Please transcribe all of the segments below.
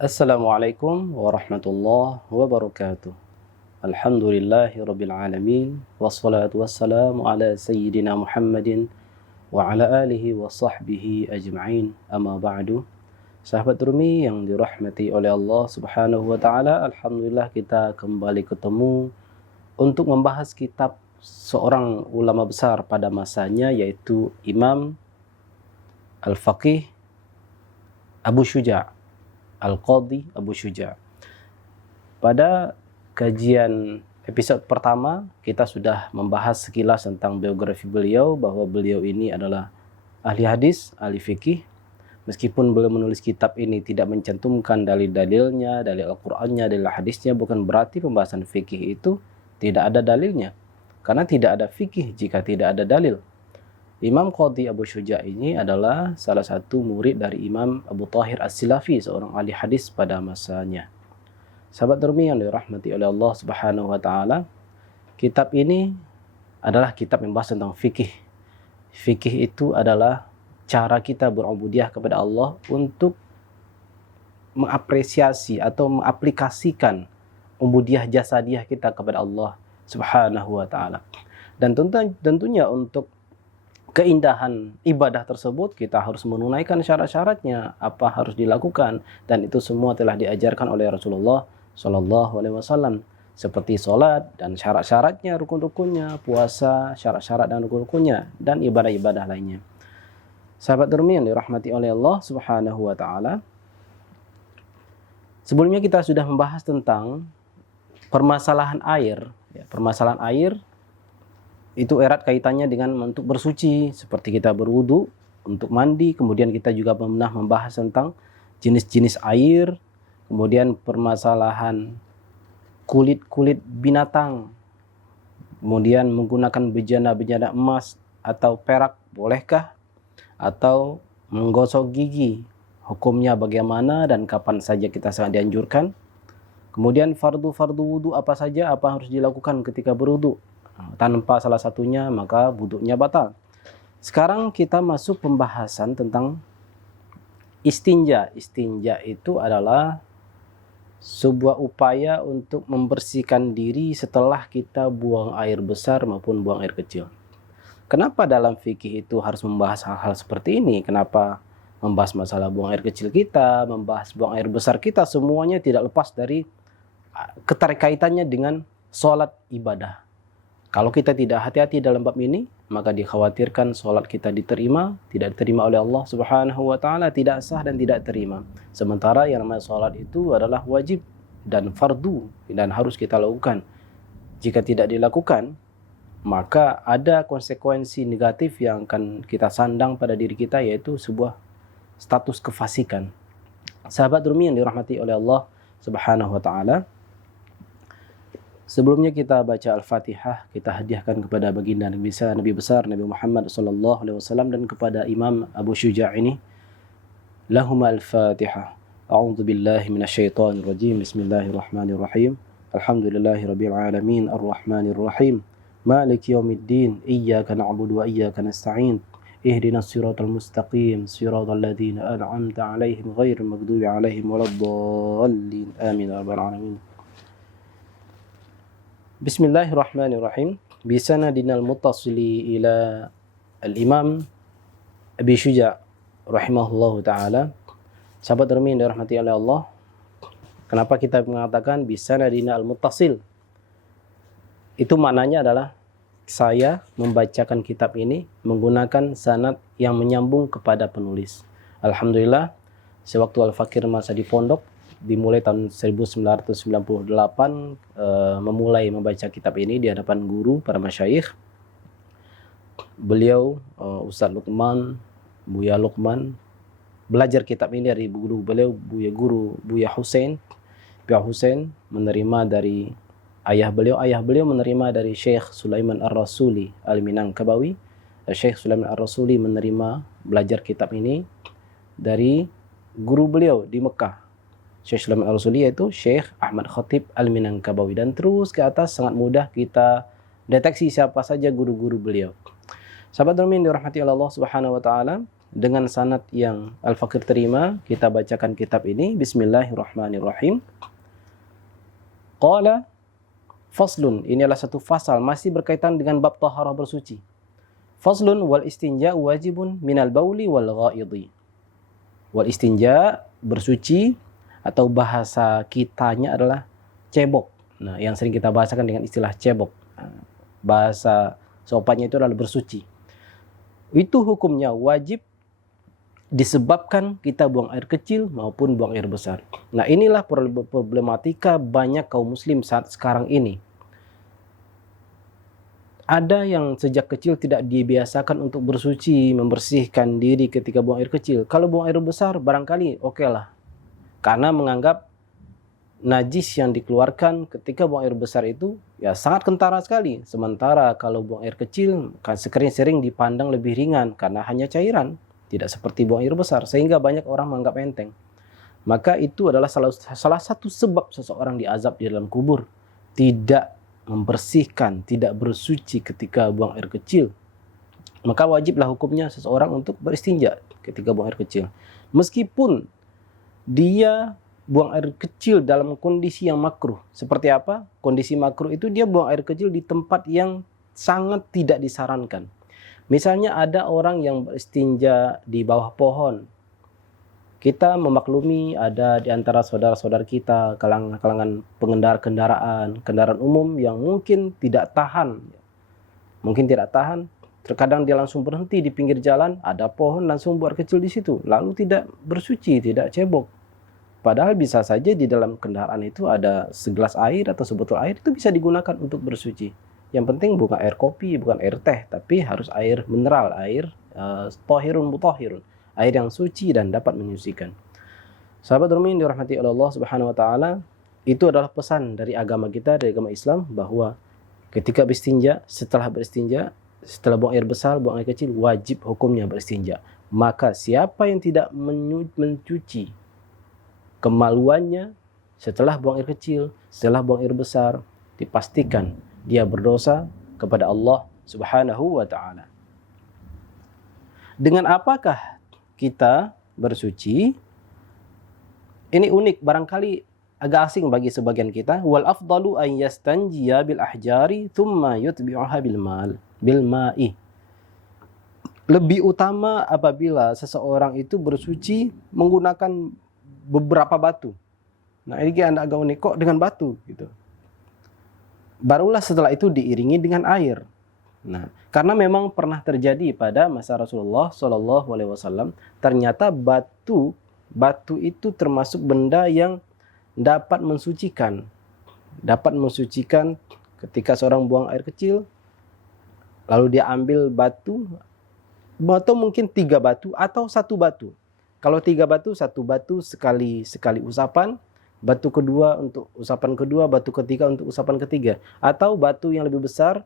Assalamualaikum warahmatullahi wabarakatuh. Alhamdulillahirabbil alamin wassalatu wassalamu ala sayyidina Muhammadin wa ala alihi wa sahbihi ajma'in. Amma ba'du. Sahabat Rumi yang dirahmati oleh Allah Subhanahu wa taala, alhamdulillah kita kembali ketemu untuk membahas kitab seorang ulama besar pada masanya, yaitu Imam Al-Faqih Abu Syuja' Al-Qadhi Abu Syuja'. Pada kajian episode pertama, kita sudah membahas sekilas tentang biografi beliau, bahwa beliau ini adalah ahli hadis, ahli fikih. Meskipun beliau menulis kitab ini tidak mencantumkan dalil-dalilnya, dalil Al-Qur'annya, dalil hadisnya, bukan berarti pembahasan fikih itu tidak ada dalilnya. Karena tidak ada fikih jika tidak ada dalil. Imam Qadhi Abu Syuja' ini adalah salah satu murid dari Imam Abu Thahir As-Silafi, seorang ahli hadis pada masanya. Sahabat Rumi yang dirahmati oleh Allah Subhanahu wa taala, kitab ini adalah kitab yang membahas tentang fikih. Fikih itu adalah cara kita berubudiyah kepada Allah untuk mengapresiasi atau mengaplikasikan ubudiyah jasadiyah kita kepada Allah Subhanahu wa taala. Dan tentunya untuk keindahan ibadah tersebut kita harus menunaikan syarat-syaratnya, apa harus dilakukan, dan itu semua telah diajarkan oleh Rasulullah Shallallahu Alaihi Wasallam, seperti sholat dan syarat-syaratnya, rukun-rukunnya, puasa, syarat-syarat dan rukun-rukunnya, dan ibadah-ibadah lainnya. Sahabat Rumi yang dirahmati oleh Allah Subhanahu wa taala, sebelumnya kita sudah membahas tentang permasalahan air. Permasalahan air itu erat kaitannya dengan untuk bersuci, seperti kita berwudu, untuk mandi. Kemudian kita juga pernah membahas tentang jenis-jenis air, kemudian permasalahan kulit-kulit binatang, kemudian menggunakan bejana-bejana emas atau perak bolehkah, atau menggosok gigi, hukumnya bagaimana dan kapan saja kita sangat dianjurkan. Kemudian fardu-fardu wudu apa saja, apa harus dilakukan ketika berwudu. Tanpa salah satunya maka wudhunya batal. Sekarang kita masuk pembahasan tentang istinja. Istinja itu adalah sebuah upaya untuk membersihkan diri setelah kita buang air besar maupun buang air kecil. Kenapa dalam fikih itu harus membahas hal-hal seperti ini? Kenapa membahas masalah buang air kecil kita, membahas buang air besar kita, semuanya tidak lepas dari keterkaitannya dengan sholat ibadah. Kalau kita tidak hati-hati dalam bab ini, maka dikhawatirkan sholat kita tidak diterima oleh Allah Subhanahu wa taala, tidak sah dan tidak terima. Sementara yang namanya sholat itu adalah wajib dan fardu dan harus kita lakukan. Jika tidak dilakukan, maka ada konsekuensi negatif yang akan kita sandang pada diri kita, yaitu sebuah status kefasikan. Sahabat Rumi yang dirahmati oleh Allah Subhanahu wa taala, sebelumnya kita baca Al-Fatihah, kita hadiahkan kepada baginda Nabi besar Nabi Muhammad sallallahu alaihi wasallam dan kepada Imam Abu Syuja' ini. Lahum Al-Fatihah. A'udzu billahi minasyaitonir rajim. Bismillahirrahmanirrahim. Alhamdulillahirabbil alamin arrahmanir rahim. Maliki yaumiddin. Iyyaka na'budu wa iyyaka nasta'in. Ihdinas siratal mustaqim. Siratal ladzina an'amta 'alaihim ghairil maghdubi 'alaihim waladdallin. Amin ya rabbal alamin. Bismillahirrahmanirrahim. Bisanadinal muttasili ila al-Imam Abi Syuja' rahimahullahu ta'ala. Sahabat Rumi yang dirahmati oleh Allah, kenapa kita mengatakan bisanadinal muttasil? Itu maknanya adalah saya membacakan kitab ini menggunakan sanad yang menyambung kepada penulis. Alhamdulillah, sewaktu Al-Fakir masa di pondok, dimulai tahun 1998, memulai membaca kitab ini di hadapan guru, para masyayikh. Beliau, Ustaz Luqman, Buya Luqman, belajar kitab ini dari guru beliau, Buya Husain. Buya Husain menerima dari ayah beliau menerima dari Syekh Sulaiman Ar-Rasuli Al-Minangkabawi. Syekh Sulaiman Ar-Rasuli menerima belajar kitab ini dari guru beliau di Mekah, Syekh Sulaiman Ar-Rasuli, yaitu Syekh Ahmad Khatib Al-Minangkabawi. Dan terus ke atas sangat mudah kita deteksi siapa saja guru-guru beliau. Sahabat Rumi yang dirahmati oleh Allah Subhanahu wa taala, dengan sanad yang Al-Faqir terima, kita bacakan kitab ini. Bismillahirrahmanirrahim. Qala faslun, ini adalah satu fasal masih berkaitan dengan bab taharah bersuci. Faslun wal istinja wajibun minal bauli wal ghaidhi. Wal istinja bersuci atau bahasa kitanya adalah cebok. Nah, yang sering kita bahasakan dengan istilah cebok. Bahasa sopannya itu adalah bersuci. Itu hukumnya wajib disebabkan kita buang air kecil maupun buang air besar. Nah, inilah problematika banyak kaum muslim saat sekarang ini. Ada yang sejak kecil tidak dibiasakan untuk bersuci, membersihkan diri ketika buang air kecil. Kalau buang air besar barangkali oke lah. Karena menganggap najis yang dikeluarkan ketika buang air besar itu ya sangat kentara sekali. Sementara kalau buang air kecil kan sering dipandang lebih ringan karena hanya cairan, tidak seperti buang air besar, sehingga banyak orang menganggap enteng. Maka itu adalah salah satu sebab seseorang diazab di dalam kubur, tidak membersihkan, tidak bersuci ketika buang air kecil. Maka wajiblah hukumnya seseorang untuk beristinja ketika buang air kecil. Meskipun dia buang air kecil dalam kondisi yang makruh. Seperti apa? Kondisi makruh itu dia buang air kecil di tempat yang sangat tidak disarankan. Misalnya ada orang yang beristinja di bawah pohon. Kita memaklumi ada di antara saudara-saudara kita, kalangan pengendara kendaraan umum yang mungkin tidak tahan. Terkadang dia langsung berhenti di pinggir jalan, ada pohon langsung buang air kecil di situ. Lalu tidak bersuci, tidak cebok. Padahal bisa saja di dalam kendaraan itu ada segelas air atau sebotol air, itu bisa digunakan untuk bersuci. Yang penting bukan air kopi, bukan air teh, tapi harus air mineral, air thahirun mutahhirun, air yang suci dan dapat menyucikan. Sahabat Rumin dirahmati oleh Allah Subhanahu wa taala, itu adalah pesan dari agama kita, dari agama Islam, bahwa ketika beristinja, setelah buang air besar, buang air kecil, wajib hukumnya beristinja. Maka siapa yang tidak mencuci kemaluannya setelah buang air kecil, setelah buang air besar, dipastikan dia berdosa kepada Allah Subhanahu wa taala. Dengan apakah kita bersuci? Ini unik, barangkali agak asing bagi sebagian kita. Wal afdalu an yastanjiya bil ahjari thumma yutbi'uha bil ma'i. Lebih utama apabila seseorang itu bersuci menggunakan beberapa batu. Nah, ini agak unik, kok dengan batu gitu. Barulah setelah itu diiringi dengan air. Nah, karena memang pernah terjadi pada masa Rasulullah Shallallahu Alaihi Wasallam, ternyata batu itu termasuk benda yang dapat mensucikan ketika seorang buang air kecil, lalu dia ambil batu mungkin 3 batu atau 1 batu. Kalau 3 batu, 1 batu sekali usapan, batu kedua untuk usapan kedua, batu ketiga untuk usapan ketiga, atau batu yang lebih besar,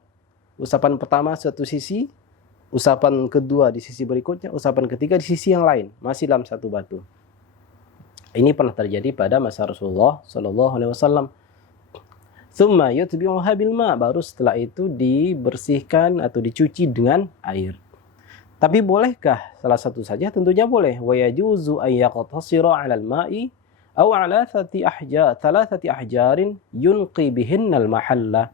usapan pertama satu sisi, usapan kedua di sisi berikutnya, usapan ketiga di sisi yang lain, masih dalam 1 batu. Ini pernah terjadi pada masa Rasulullah Shallallahu Alaihi Wasallam. Tsumma yutbi'uha bil ma, baru setelah itu dibersihkan atau dicuci dengan air. Tapi bolehkah salah satu saja? Tentunya boleh. Wa yajuzu an yaqtasira 'ala al-ma'i aw 'ala thalathati ahjarin yunqi bihinnal mahalla.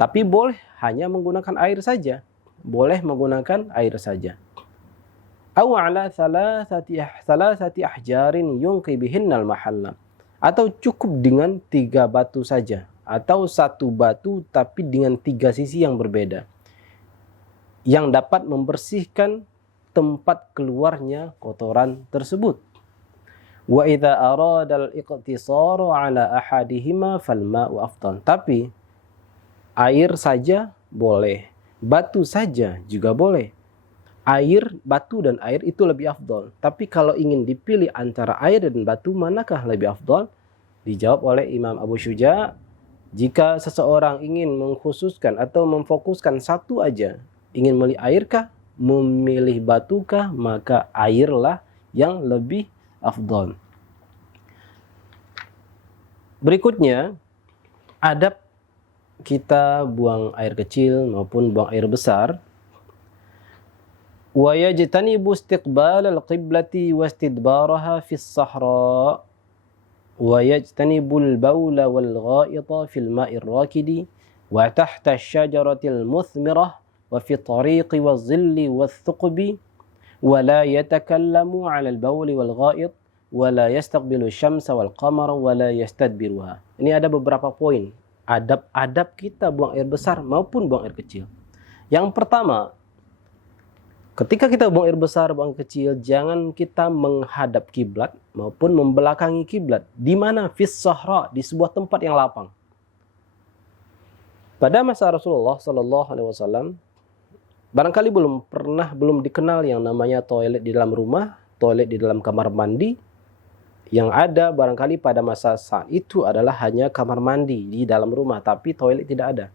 Tapi boleh hanya menggunakan air saja. Boleh menggunakan air saja. Aw 'ala thalathati ahjarin yunqi bihinnal mahalla. Atau cukup dengan 3 batu saja, atau 1 batu tapi dengan 3 sisi yang berbeda, yang dapat membersihkan tempat keluarnya kotoran tersebut. Wa idza arada al-iqtisaru 'ala ahadihima fal ma'u afdal. Tapi air saja boleh, batu saja juga boleh. Batu dan air itu lebih afdal. Tapi kalau ingin dipilih antara air dan batu, manakah lebih afdal? Dijawab oleh Imam Abu Syuja, jika seseorang ingin mengkhususkan atau memfokuskan satu aja, ingin memilih airkah, memilih batukah, maka airlah yang lebih afdal. Berikutnya, adab kita buang air kecil maupun buang air besar. Wa yajtanibu istiqbal al-qiblati wastidbaraha fi as-sahra. Wa yajtanibu al-bawla wal-gha'ita fi al-ma'i ar-rakidi wa tahta asy-syajarati al-muthmirah wa fi tariqi waz-zilli wath-thuqbi wa la yatakallamu 'ala al-bawli wal-gha'it wa la yastaqbilu asy-syamsa wal-qamara wa la yastadbiruha. Ini ada beberapa poin adab-adab kita buang air besar maupun buang air kecil. Yang pertama, ketika kita buang air besar, buang air kecil, jangan kita menghadap kiblat maupun membelakangi kiblat. Di mana? Fis sahra, di sebuah tempat yang lapang. Pada masa Rasulullah Sallallahu Alaihi Wasallam, barangkali belum dikenal yang namanya toilet di dalam rumah, toilet di dalam kamar mandi. Yang ada barangkali pada masa saat itu adalah hanya kamar mandi di dalam rumah, tapi toilet tidak ada.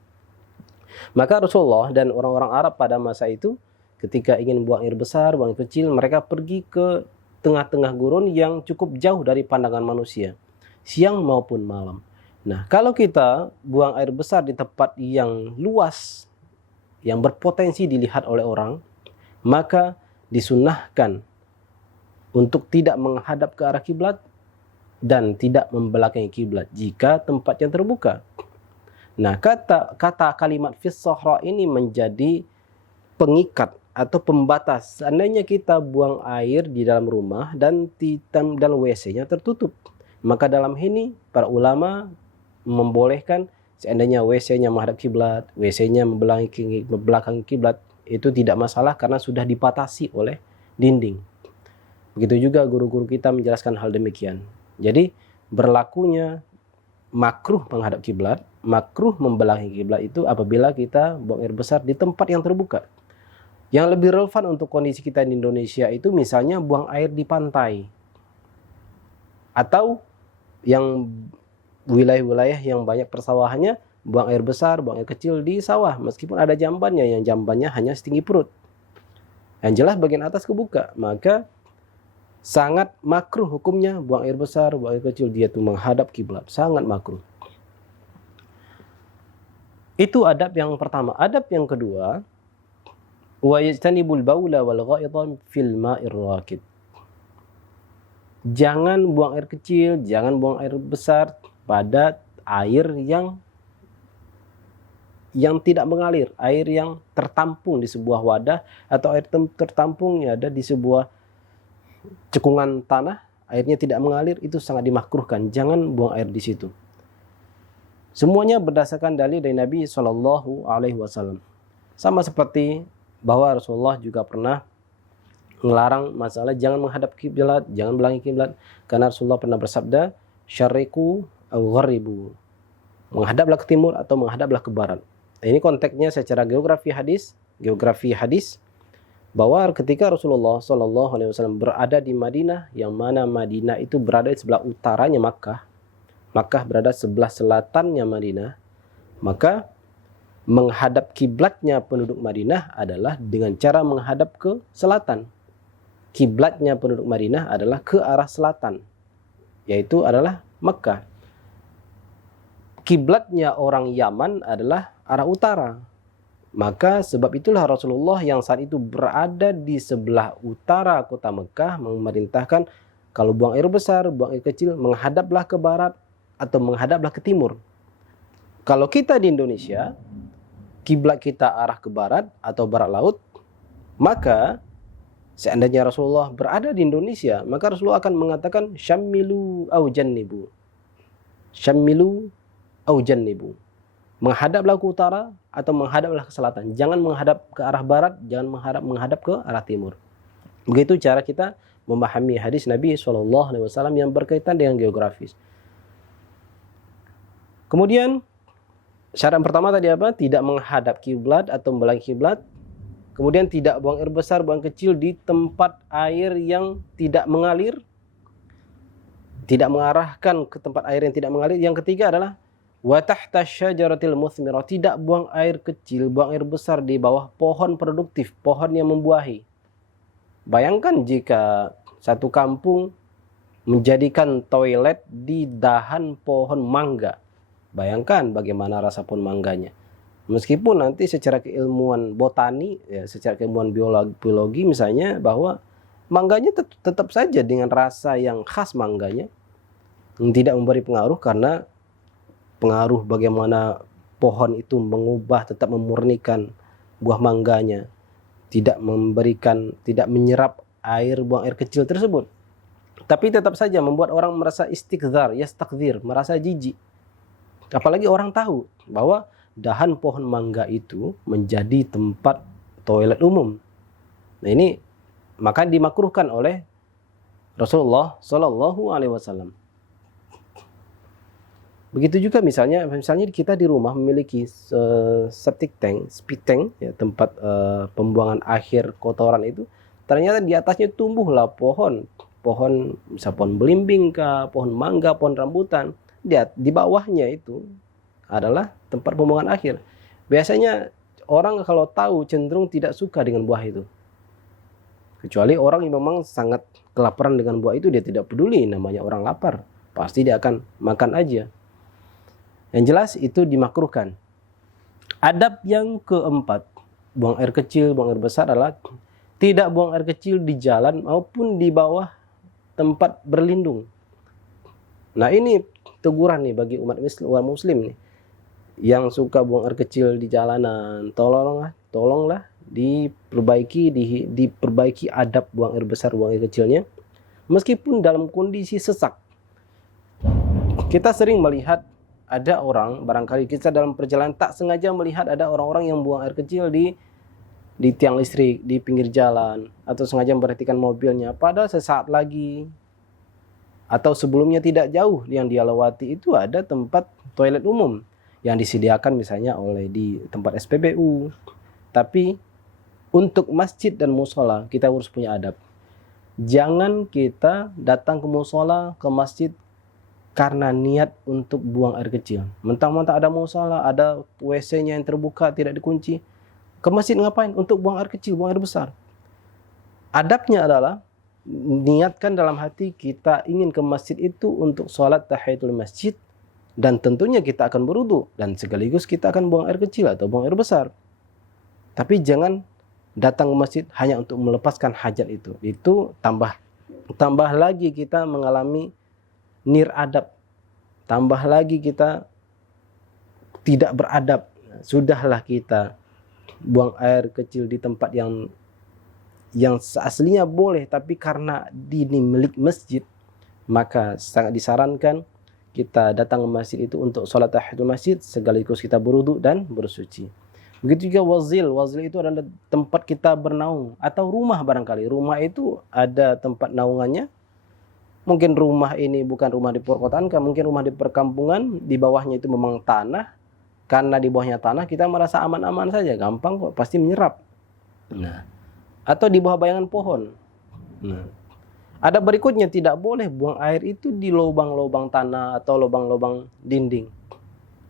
Maka Rasulullah dan orang-orang Arab pada masa itu ketika ingin buang air besar, buang air kecil, mereka pergi ke tengah-tengah gurun yang cukup jauh dari pandangan manusia, siang maupun malam. Nah, kalau kita buang air besar di tempat yang luas, yang berpotensi dilihat oleh orang, maka disunnahkan untuk tidak menghadap ke arah kiblat dan tidak membelakangi kiblat jika tempatnya terbuka. Nah, kata kalimat fis sahra ini menjadi pengikat atau pembatas. Seandainya kita buang air di dalam rumah dan WC-nya tertutup, maka dalam ini para ulama membolehkan seandainya WC-nya menghadap kiblat, WC-nya membelakangi kiblat, itu tidak masalah karena sudah dipatasi oleh dinding. Begitu juga guru-guru kita menjelaskan hal demikian. Jadi berlakunya makruh menghadap kiblat, makruh membelakangi kiblat itu apabila kita buang air besar di tempat yang terbuka. Yang lebih relevan untuk kondisi kita di Indonesia itu misalnya buang air di pantai. Atau yang wilayah-wilayah yang banyak persawahannya, buang air besar, buang air kecil di sawah. Meskipun ada jambannya, yang jambannya hanya setinggi perut. Yang jelas bagian atas kebuka. Maka sangat makruh hukumnya buang air besar, buang air kecil, dia itu menghadap kiblat. Sangat makruh. Itu adab yang pertama. Adab yang kedua, wa yajtanibul baula wal gha'ita fil ma'ir rakid. Jangan buang air kecil, jangan buang air besar pada air yang tidak mengalir, air yang tertampung di sebuah wadah atau air tertampung yang ada di sebuah cekungan tanah, airnya tidak mengalir, itu sangat dimakruhkan. Jangan buang air di situ. Semuanya berdasarkan dalil dari Nabi Shallallahu Alaihi Wasallam. Sama seperti bahwa Rasulullah juga pernah melarang masalah jangan menghadap kiblat, jangan belangi kiblat, karena Rasulullah pernah bersabda, syariku au gharibu, menghadaplah ke timur atau menghadaplah ke barat. Ini konteksnya secara geografi hadis bahwa ketika Rasulullah Shallallahu Alaihi Wasallam berada di Madinah, yang mana Madinah itu berada di sebelah utaranya Makkah, Makkah berada sebelah selatannya Madinah, maka menghadap kiblatnya penduduk Madinah adalah dengan cara menghadap ke selatan. Kiblatnya penduduk Madinah adalah ke arah selatan, yaitu adalah Makkah. Kiblatnya orang Yaman adalah arah utara. Maka sebab itulah Rasulullah yang saat itu berada di sebelah utara kota Mekah memerintahkan kalau buang air besar, buang air kecil, menghadaplah ke barat atau menghadaplah ke timur. Kalau kita di Indonesia, kiblat kita arah ke barat atau barat laut, maka seandainya Rasulullah berada di Indonesia, maka Rasulullah akan mengatakan syammilu au jannibu. Syammilu au jannibu. Menghadaplah ke utara atau menghadaplah ke selatan. Jangan menghadap ke arah barat, jangan menghadap ke arah timur. Begitu cara kita memahami hadis Nabi SAW yang berkaitan dengan geografis. Kemudian syarat pertama tadi apa? Tidak menghadap kiblat atau membelangi kiblat. Kemudian tidak buang air besar, buang kecil di tempat air yang tidak mengalir. Tidak mengarahkan ke tempat air yang tidak mengalir. Yang ketiga adalah wa tahta syajaratil muthmirah, tidak buang air kecil, buang air besar di bawah pohon produktif, pohon yang membuahi. Bayangkan jika satu kampung menjadikan toilet di dahan pohon mangga. Bayangkan bagaimana rasa pohon mangganya. Meskipun nanti secara keilmuan botani, ya, secara keilmuan biologi misalnya, bahwa mangganya tetap saja dengan rasa yang khas mangganya, yang tidak memberi pengaruh, karena pengaruh bagaimana pohon itu mengubah, tetap memurnikan buah mangganya, tidak menyerap buang air kecil tersebut. Tapi tetap saja membuat orang merasa istikdzar, yastakdzir, merasa jijik. Apalagi orang tahu bahwa dahan pohon mangga itu menjadi tempat toilet umum. Nah ini maka dimakruhkan oleh Rasulullah Shallallahu Alaihi Wasallam. Begitu juga misalnya kita di rumah memiliki septic tank, spit tank, ya, tempat pembuangan akhir kotoran itu. Ternyata di atasnya tumbuhlah pohon misal pohon belimbing kah, pohon mangga, pohon rambutan. Di bawahnya itu adalah tempat pembuangan akhir. Biasanya orang kalau tahu cenderung tidak suka dengan buah itu. Kecuali orang yang memang sangat kelaparan dengan buah itu, dia tidak peduli, namanya orang lapar, pasti dia akan makan aja. Yang jelas itu dimakruhkan. Adab yang keempat, buang air kecil, buang air besar, adalah tidak buang air kecil di jalan maupun di bawah tempat berlindung. Nah ini teguran nih bagi umat muslim nih, yang suka buang air kecil di jalanan. Tolonglah diperbaiki adab buang air besar, buang air kecilnya, meskipun dalam kondisi sesak. Kita sering melihat ada orang, barangkali kita dalam perjalanan tak sengaja melihat ada orang-orang yang buang air kecil di tiang listrik, di pinggir jalan, atau sengaja memperhatikan mobilnya, padahal sesaat lagi atau sebelumnya tidak jauh yang dia lewati itu ada tempat toilet umum yang disediakan misalnya di tempat SPBU. Tapi untuk masjid dan musola kita harus punya adab. Jangan kita datang ke musola, ke masjid karena niat untuk buang air kecil. Mentang-mentang ada musola, ada WC-nya yang terbuka, tidak dikunci. Ke masjid ngapain? Untuk buang air kecil, buang air besar. Adabnya adalah niatkan dalam hati kita ingin ke masjid itu untuk sholat tahiyatul masjid, dan tentunya kita akan berwudu, dan sekaligus kita akan buang air kecil atau buang air besar. Tapi jangan datang ke masjid hanya untuk melepaskan hajat itu. Itu tambah lagi kita mengalami niradab, tambah lagi kita tidak beradab. Sudahlah kita buang air kecil di tempat yang seaslinya boleh, tapi karena ini milik masjid, maka sangat disarankan kita datang ke masjid itu untuk sholat tahiyatul masjid, sekaligus kita berwudu dan bersuci. Begitu juga wazil itu adalah tempat kita bernaung, atau rumah barangkali. Rumah itu ada tempat naungannya. Mungkin rumah ini bukan rumah di perkotaan, mungkin rumah di perkampungan, di bawahnya itu memang tanah. Karena di bawahnya tanah kita merasa aman-aman saja, gampang kok, pasti menyerap. Nah, atau di bawah bayangan pohon. Nah, ada berikutnya, tidak boleh buang air itu di lubang-lubang tanah atau lubang-lubang dinding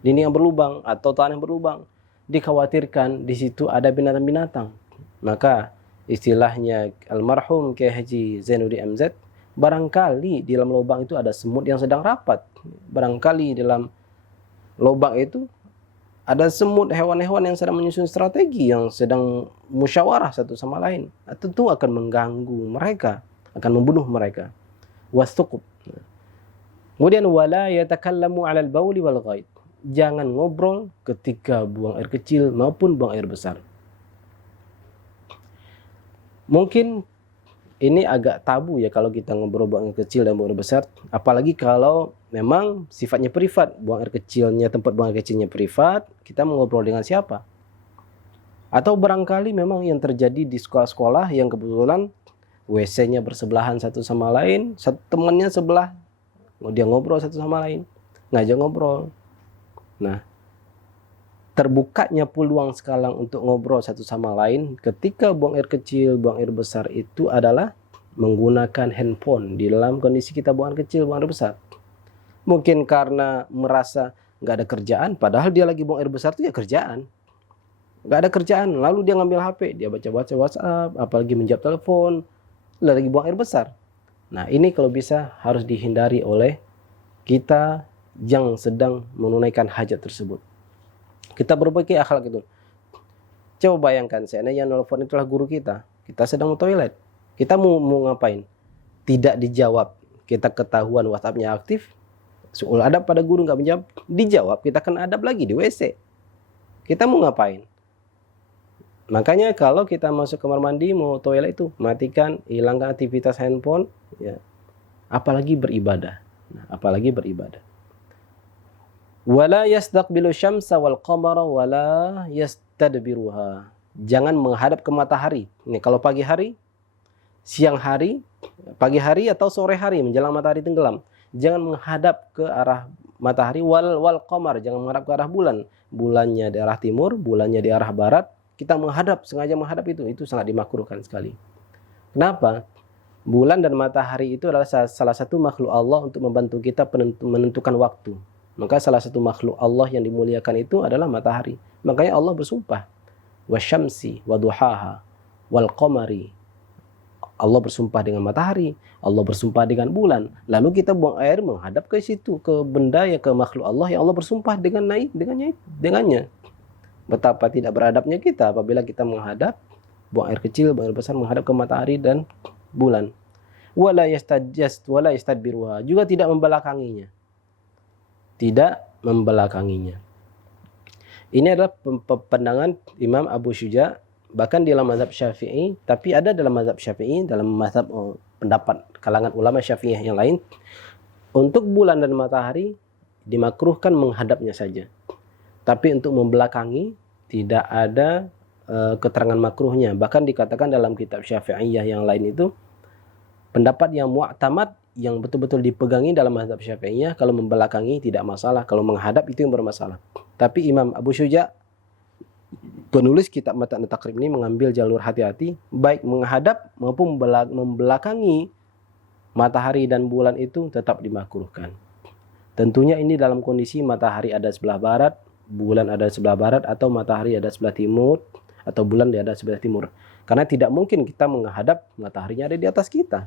yang berlubang atau tanah yang berlubang. Dikhawatirkan di situ ada binatang-binatang. Maka istilahnya almarhum Kiai Haji Zainuddin MZ, barangkali di dalam lubang itu ada semut yang sedang rapat. Barangkali di dalam lubang itu ada semut, hewan-hewan yang sedang menyusun strategi, yang sedang musyawarah satu sama lain. Tentu akan mengganggu mereka, akan membunuh mereka. Wastuqub. Kemudian wala yatakallamu 'alal bauli wal ghaid. Jangan ngobrol ketika buang air kecil maupun buang air besar. Mungkin ini agak tabu ya kalau kita ngobrol buang air kecil dan buang air besar, apalagi kalau memang sifatnya privat, tempat buang air kecilnya privat, kita mengobrol dengan siapa? Atau barangkali memang yang terjadi di sekolah-sekolah yang kebetulan WC-nya bersebelahan satu sama lain, satu temannya sebelah, dia ngobrol satu sama lain, ngajak ngobrol. Nah, terbukanya peluang sekarang untuk ngobrol satu sama lain ketika buang air kecil, buang air besar itu adalah menggunakan handphone di dalam kondisi kita buang air kecil, buang air besar. Mungkin karena merasa nggak ada kerjaan, padahal dia lagi buang air besar itu ya kerjaan. Nggak ada kerjaan, lalu dia ngambil HP, dia baca-baca WhatsApp, apalagi menjawab telepon, lagi buang air besar. Nah ini kalau bisa harus dihindari oleh kita yang sedang menunaikan hajat tersebut. Kita berbagai akhlak itu. Coba bayangkan, seandainya yang nelfon itulah guru kita. Kita sedang mau toilet. Kita mau ngapain? Tidak dijawab. Kita ketahuan WhatsApp-nya aktif. Soal adab pada guru nggak menjawab. Dijawab, kita kena adab lagi di WC. Kita mau ngapain? Makanya kalau kita masuk kamar mandi, mau toilet itu, matikan, hilangkan aktivitas handphone. Ya. Apalagi beribadah. Apalagi beribadah. Wala yastaqbilu syamsa wal qamara wala yastadbiruha. Jangan menghadap ke matahari. Ini kalau pagi hari, siang hari, pagi hari atau sore hari menjelang matahari tenggelam. Jangan menghadap ke arah matahari wal qamar, jangan menghadap ke arah bulan. Bulannya di arah timur, bulannya di arah barat. Kita menghadap, sengaja menghadap itu sangat dimakruhkan sekali. Kenapa? Bulan dan matahari itu adalah salah satu makhluk Allah untuk membantu kita menentukan waktu. Maka salah satu makhluk Allah yang dimuliakan itu adalah matahari. Makanya Allah bersumpah, wasyamsi waduhaha wal qamari. Allah bersumpah dengan matahari, Allah bersumpah dengan bulan. Lalu kita buang air menghadap ke situ, ke benda ya, ke makhluk Allah yang Allah bersumpah dengannya. Betapa tidak beradabnya kita apabila kita menghadap, buang air kecil, buang air besar menghadap ke matahari dan bulan. Wala yastadbiruha, juga tidak membelakanginya. Tidak membelakanginya. Ini adalah pandangan Imam Abu Syuja, bahkan dalam mazhab Syafi'i, tapi ada dalam mazhab Syafi'i, dalam mazhab pendapat kalangan ulama Syafi'iyah yang lain, untuk bulan dan matahari dimakruhkan menghadapnya saja. Tapi untuk membelakangi tidak ada keterangan makruhnya. Bahkan dikatakan dalam kitab Syafi'iyah yang lain itu, pendapat yang mu'tamad, yang betul-betul dipegangi dalam mazhab Syafi'iyah, kalau membelakangi tidak masalah, kalau menghadap itu yang bermasalah. Tapi Imam Abu Syuja, penulis kitab Matan Takrib ini, mengambil jalur hati-hati, baik menghadap maupun membelakangi matahari dan bulan itu tetap dimakruhkan. Tentunya ini dalam kondisi matahari ada sebelah barat, bulan ada sebelah barat, atau matahari ada sebelah timur, atau bulan ada sebelah timur. Karena tidak mungkin kita menghadap, mataharinya ada di atas kita,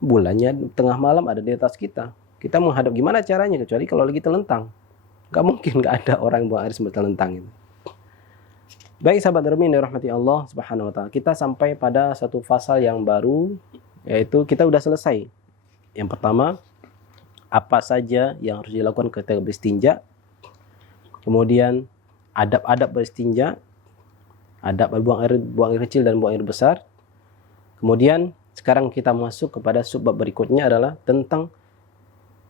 bulannya tengah malam ada di atas kita. Kita menghadap gimana caranya, kecuali kalau lagi telentang. Gak mungkin gak ada orang buang air sambil telentang itu. Baik sahabat Darmin yang rahmati Allah subhanahu wa ta'ala, kita sampai pada satu fasal yang baru, yaitu kita udah selesai. Yang pertama, apa saja yang harus dilakukan ketika beristinja. Kemudian adab-adab beristinja, adab buang air kecil dan buang air besar. Kemudian sekarang kita masuk kepada subbab berikutnya, adalah tentang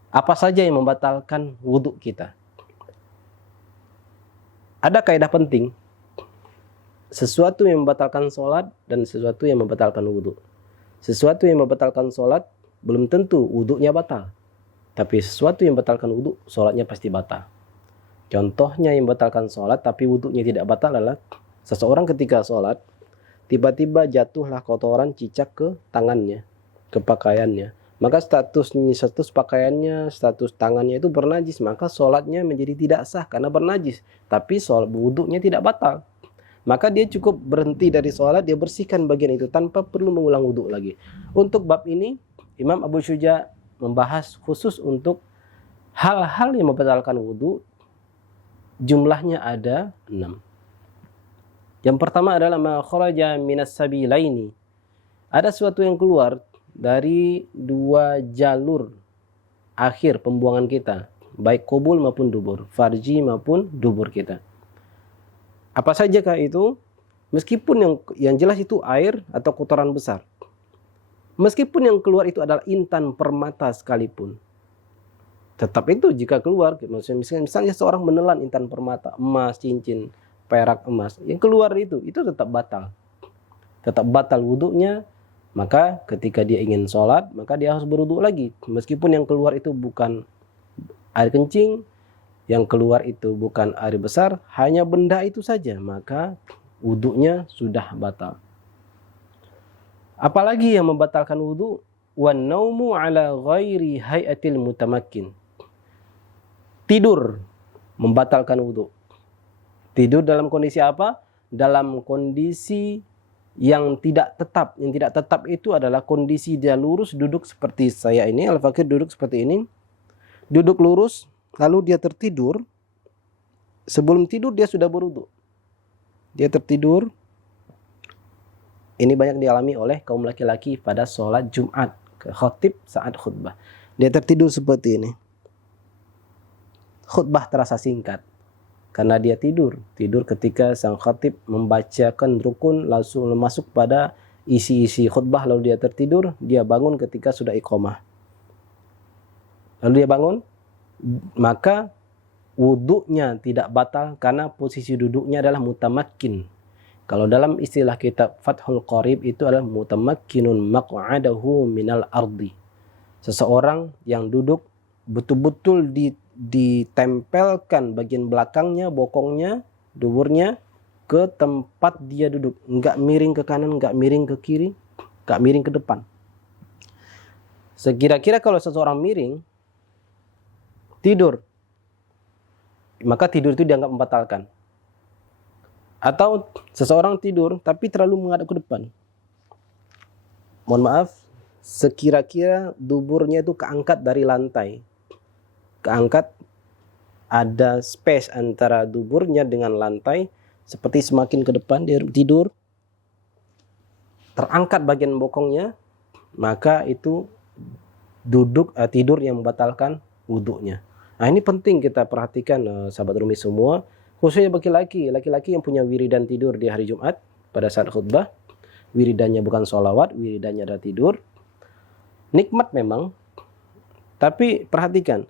apa saja yang membatalkan wudhu kita. Ada kaidah penting, sesuatu yang membatalkan sholat dan sesuatu yang membatalkan wudhu. Sesuatu yang membatalkan sholat belum tentu wudhunya batal, tapi sesuatu yang membatalkan wudhu, sholatnya pasti batal. Contohnya yang membatalkan sholat tapi wudhunya tidak batal adalah seseorang ketika sholat tiba-tiba jatuhlah kotoran cicak ke tangannya, ke pakaiannya. Maka status pakaiannya, status tangannya itu bernajis, maka sholatnya menjadi tidak sah karena bernajis. Tapi sholat wudhunya tidak batal. Maka dia cukup berhenti dari sholat, dia bersihkan bagian itu tanpa perlu mengulang wudhu lagi. Untuk bab ini, Imam Abu Syuja membahas khusus untuk hal-hal yang membatalkan wudhu. Jumlahnya ada 6. Yang pertama adalah ma kharaja minas sabilaini. Ada sesuatu yang keluar dari dua jalur akhir pembuangan kita, baik qubul maupun dubur, farji maupun dubur kita. Apa sajakah itu? Meskipun yang jelas itu air atau kotoran besar. Meskipun yang keluar itu adalah intan permata sekalipun, tetap itu jika keluar, misalnya seorang menelan intan permata, emas, cincin, perak, emas, yang keluar itu tetap batal. Tetap batal wudhunya. Maka ketika dia ingin sholat, maka dia harus berwudhu lagi. Meskipun yang keluar itu bukan air kencing, yang keluar itu bukan air besar, hanya benda itu saja, maka wudhunya sudah batal. Apalagi yang membatalkan wudhu? Wan naumu ala ghairi hayatil mutamakkin. Tidur membatalkan wudhu. Tidur dalam kondisi apa? Dalam kondisi yang tidak tetap. Yang tidak tetap itu adalah kondisi dia lurus, duduk seperti saya ini, Al-Fakir duduk seperti ini. Duduk lurus, lalu dia tertidur. sebelum tidur dia sudah berwudu. Dia tertidur. Ini banyak dialami oleh kaum laki-laki pada sholat Jumat, khatib saat khutbah. Dia tertidur seperti ini. Khutbah terasa singkat karena dia tidur ketika sang khatib membacakan rukun, langsung masuk pada isi-isi khutbah, lalu dia tertidur. Dia bangun ketika sudah iqamah. Lalu dia bangun, maka wudunya tidak batal karena posisi duduknya adalah mutamakkin. Kalau dalam istilah kitab Fathul Qarib itu adalah mutamakkinun maq'adahu minal ardi. Seseorang yang duduk betul-betul ditempelkan bagian belakangnya, bokongnya, duburnya ke tempat dia duduk. Enggak miring ke kanan, enggak miring ke kiri, enggak miring ke depan. Sekira-kira kalau seseorang miring, tidur, maka tidur itu dianggap membatalkan. Atau seseorang tidur tapi terlalu menghadap ke depan. Mohon maaf, sekira-kira duburnya itu keangkat dari lantai. Keangkat, ada space antara duburnya dengan lantai, seperti semakin ke depan dia tidur, terangkat bagian bokongnya, maka itu tidur yang membatalkan wudunya. Nah, ini penting kita perhatikan sahabat Rumi semua. Khususnya bagi laki-laki yang punya wiridan tidur di hari Jumat pada saat khutbah. Wiridannya bukan sholawat, wiridannya adalah tidur. Nikmat memang, tapi perhatikan.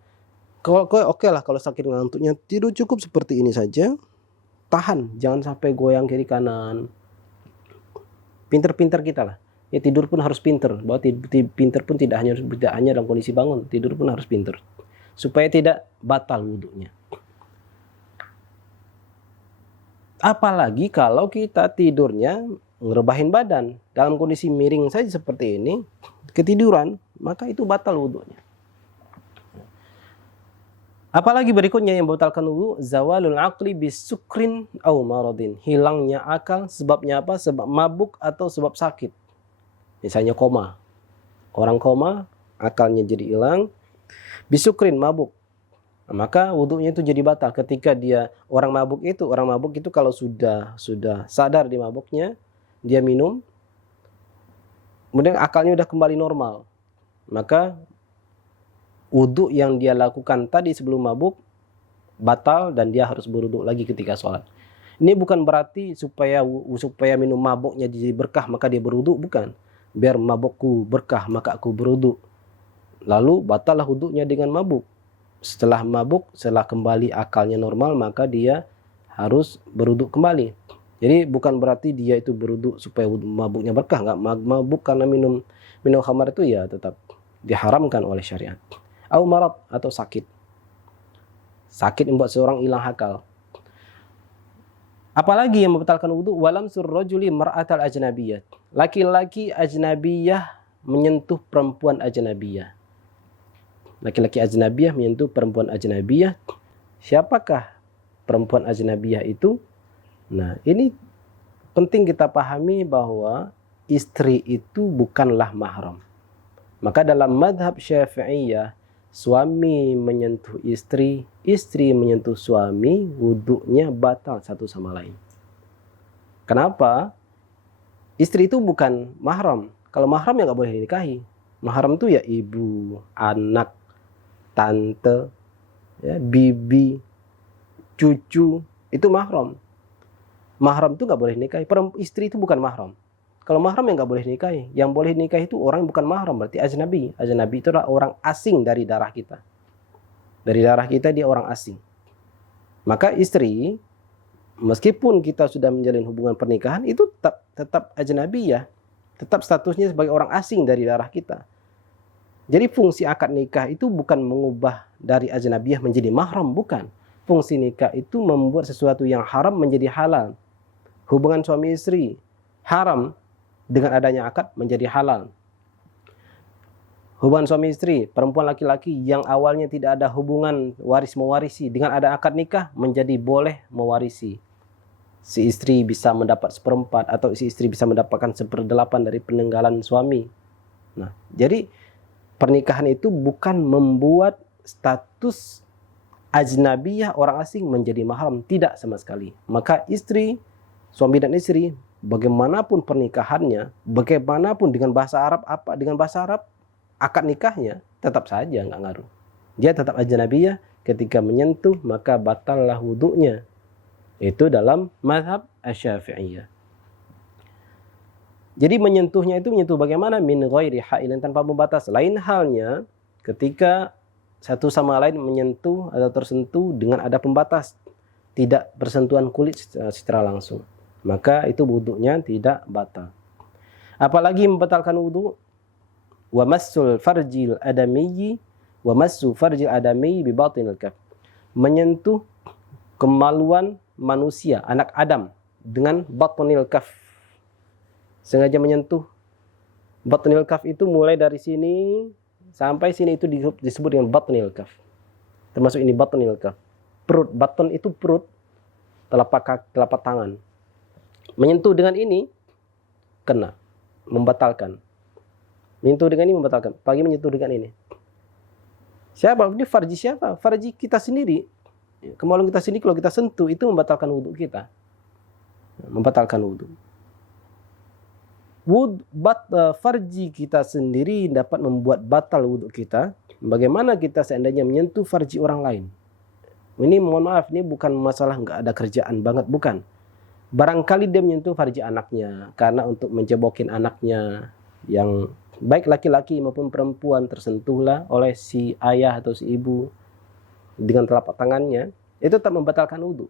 Kalau oke lah kalau sakit ngantuknya, tidur cukup seperti ini saja. Tahan, jangan sampai goyang kiri kanan. Pinter-pinter kita lah. Ya tidur pun harus pinter. Bahwa pinter pun tidak hanya dalam kondisi bangun, tidur pun harus pinter. Supaya tidak batal wudunya. Apalagi kalau kita tidurnya ngerebahin badan dalam kondisi miring saja seperti ini, ketiduran, maka itu batal wudunya. Apalagi berikutnya yang membatalkan wudu, zawalul aqli bisukrin au maradin. Hilangnya akal, sebabnya apa? Sebab mabuk atau sebab sakit. Misalnya koma. Orang koma, akalnya jadi hilang. Bisukrin, mabuk. Maka wudunya itu jadi batal ketika orang mabuk itu kalau sudah sadar di mabuknya, dia minum, kemudian akalnya udah kembali normal, maka wudu yang dia lakukan tadi sebelum mabuk batal dan dia harus berwudu lagi ketika sholat. Ini bukan berarti supaya minum mabuknya jadi berkah maka dia berwudu, bukan. Biar mabukku berkah maka aku berwudu. Lalu batallah wudunya dengan mabuk. Setelah mabuk, setelah kembali akalnya normal, maka dia harus berwudu kembali. Jadi bukan berarti dia itu berwudu supaya mabuknya berkah. Enggak, mabuk karena minum khamar itu ya tetap diharamkan oleh syariat. Au marad, atau sakit. Sakit membuat seorang hilang akal. Apalagi yang membatalkan wudu, walam surrajuli mar'atal ajnabiyah. Laki-laki ajnabiyah menyentuh perempuan ajnabiyah. Laki-laki ajnabiyah menyentuh perempuan ajnabiyah. Siapakah perempuan ajnabiyah itu? Nah, ini penting kita pahami bahwa istri itu bukanlah mahram. Maka dalam madhab Syafi'iyah, suami menyentuh istri, istri menyentuh suami, wudunya batal satu sama lain. Kenapa? Istri itu bukan mahram. Kalau mahram ya nggak boleh dinikahi. Mahram itu ya ibu, anak, tante, ya, bibi, cucu, itu mahram. Mahram itu nggak boleh nikahi. Istri itu bukan mahram. Kalau mahram yang nggak boleh nikahi. Yang boleh nikahi itu orang yang bukan mahram, berarti ajnabi. Ajnabi itu adalah orang asing dari darah kita. Dari darah kita dia orang asing. Maka istri, meskipun kita sudah menjalin hubungan pernikahan, itu tetap ajnabi ya. Tetap statusnya sebagai orang asing dari darah kita. Jadi fungsi akad nikah itu bukan mengubah dari ajnabiyah menjadi mahram, bukan. Fungsi nikah itu membuat sesuatu yang haram menjadi halal. Hubungan suami istri haram, dengan adanya akad menjadi halal. Hubungan suami istri, perempuan laki-laki yang awalnya tidak ada hubungan waris-mewarisi, dengan ada akad nikah menjadi boleh mewarisi. Si istri bisa mendapat 1/4 atau si istri bisa mendapatkan 1/8 dari peninggalan suami. Nah, jadi pernikahan itu bukan membuat status ajnabiyah, orang asing, menjadi mahram, tidak sama sekali. Maka istri, suami dan istri, bagaimanapun pernikahannya, bagaimanapun dengan bahasa Arab akad nikahnya tetap saja nggak ngaruh. Dia tetap ajnabiyah, ketika menyentuh maka batallah wudunya. Itu dalam mazhab Asy-Syafi'iyah. Jadi menyentuhnya itu menyentuh bagaimana? Min ghairi hailin, tanpa membatas. Lain halnya ketika satu sama lain menyentuh atau tersentuh dengan ada pembatas, tidak bersentuhan kulit secara langsung, maka itu wudunya tidak batal. Apalagi membatalkan wudu, wa massul farjil adamiyyi wa massu farjil adamiyyi bi batinil kaf. Menyentuh kemaluan manusia, anak Adam, dengan batinil kaf. Sengaja menyentuh batnil kaf itu mulai dari sini sampai sini, itu disebut dengan batnil kaf. Termasuk ini batnil kaf. Perut, baton itu perut, telapak tangan. Menyentuh dengan ini kena, membatalkan. Menyentuh dengan ini membatalkan. Pagi menyentuh dengan ini. Siapa? Ini farji siapa? Farji kita sendiri. Kemaluan kita sendiri kalau kita sentuh itu membatalkan wudu kita. Membatalkan wudu. Farji kita sendiri dapat membuat batal wudhu kita. Bagaimana kita seandainya menyentuh farji orang lain? Ini mohon maaf, ini bukan masalah nggak ada kerjaan banget, bukan. Barangkali dia menyentuh farji anaknya karena untuk mencebokin anaknya, yang baik laki-laki maupun perempuan, tersentuhlah oleh si ayah atau si ibu dengan telapak tangannya, itu tetap membatalkan wudhu,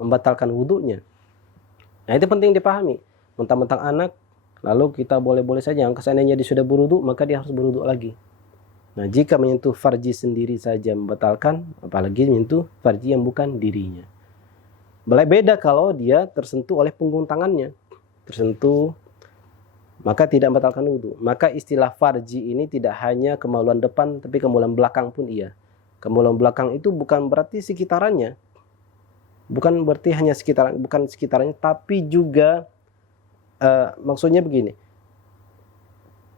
membatalkan wudhunya. Nah, itu penting dipahami. Mentang-mentang anak, lalu kita boleh-boleh saja, yang seandainya dia sudah berwudu, maka dia harus berwudu lagi. Nah, jika menyentuh farji sendiri saja membatalkan, apalagi menyentuh farji yang bukan dirinya. Beda kalau dia tersentuh oleh punggung tangannya, tersentuh, maka tidak membatalkan wudu. Maka istilah farji ini tidak hanya kemaluan depan, tapi kemaluan belakang pun iya. Kemaluan belakang itu bukan berarti sekitarannya, bukan berarti hanya sekitaran, bukan sekitarannya, tapi juga maksudnya begini,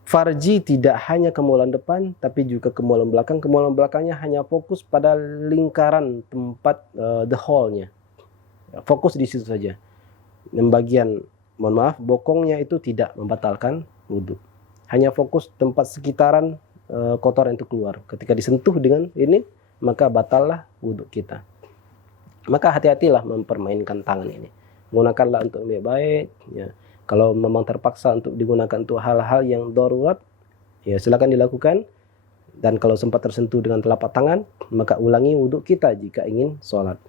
farji tidak hanya kemaluan depan, tapi juga kemaluan belakang. Kemaluan belakangnya hanya fokus pada lingkaran tempat the hole-nya, fokus di situ saja. Yang bagian, mohon maaf, bokongnya itu tidak membatalkan wudhu, hanya fokus tempat sekitaran kotoran itu keluar. Ketika disentuh dengan ini, maka batallah wudhu kita. Maka hati-hatilah mempermainkan tangan ini, gunakanlah untuk yang baik, ya. Kalau memang terpaksa untuk digunakan untuk hal-hal yang darurat, ya silakan dilakukan. Dan kalau sempat tersentuh dengan telapak tangan, maka ulangi wudhu kita jika ingin sholat.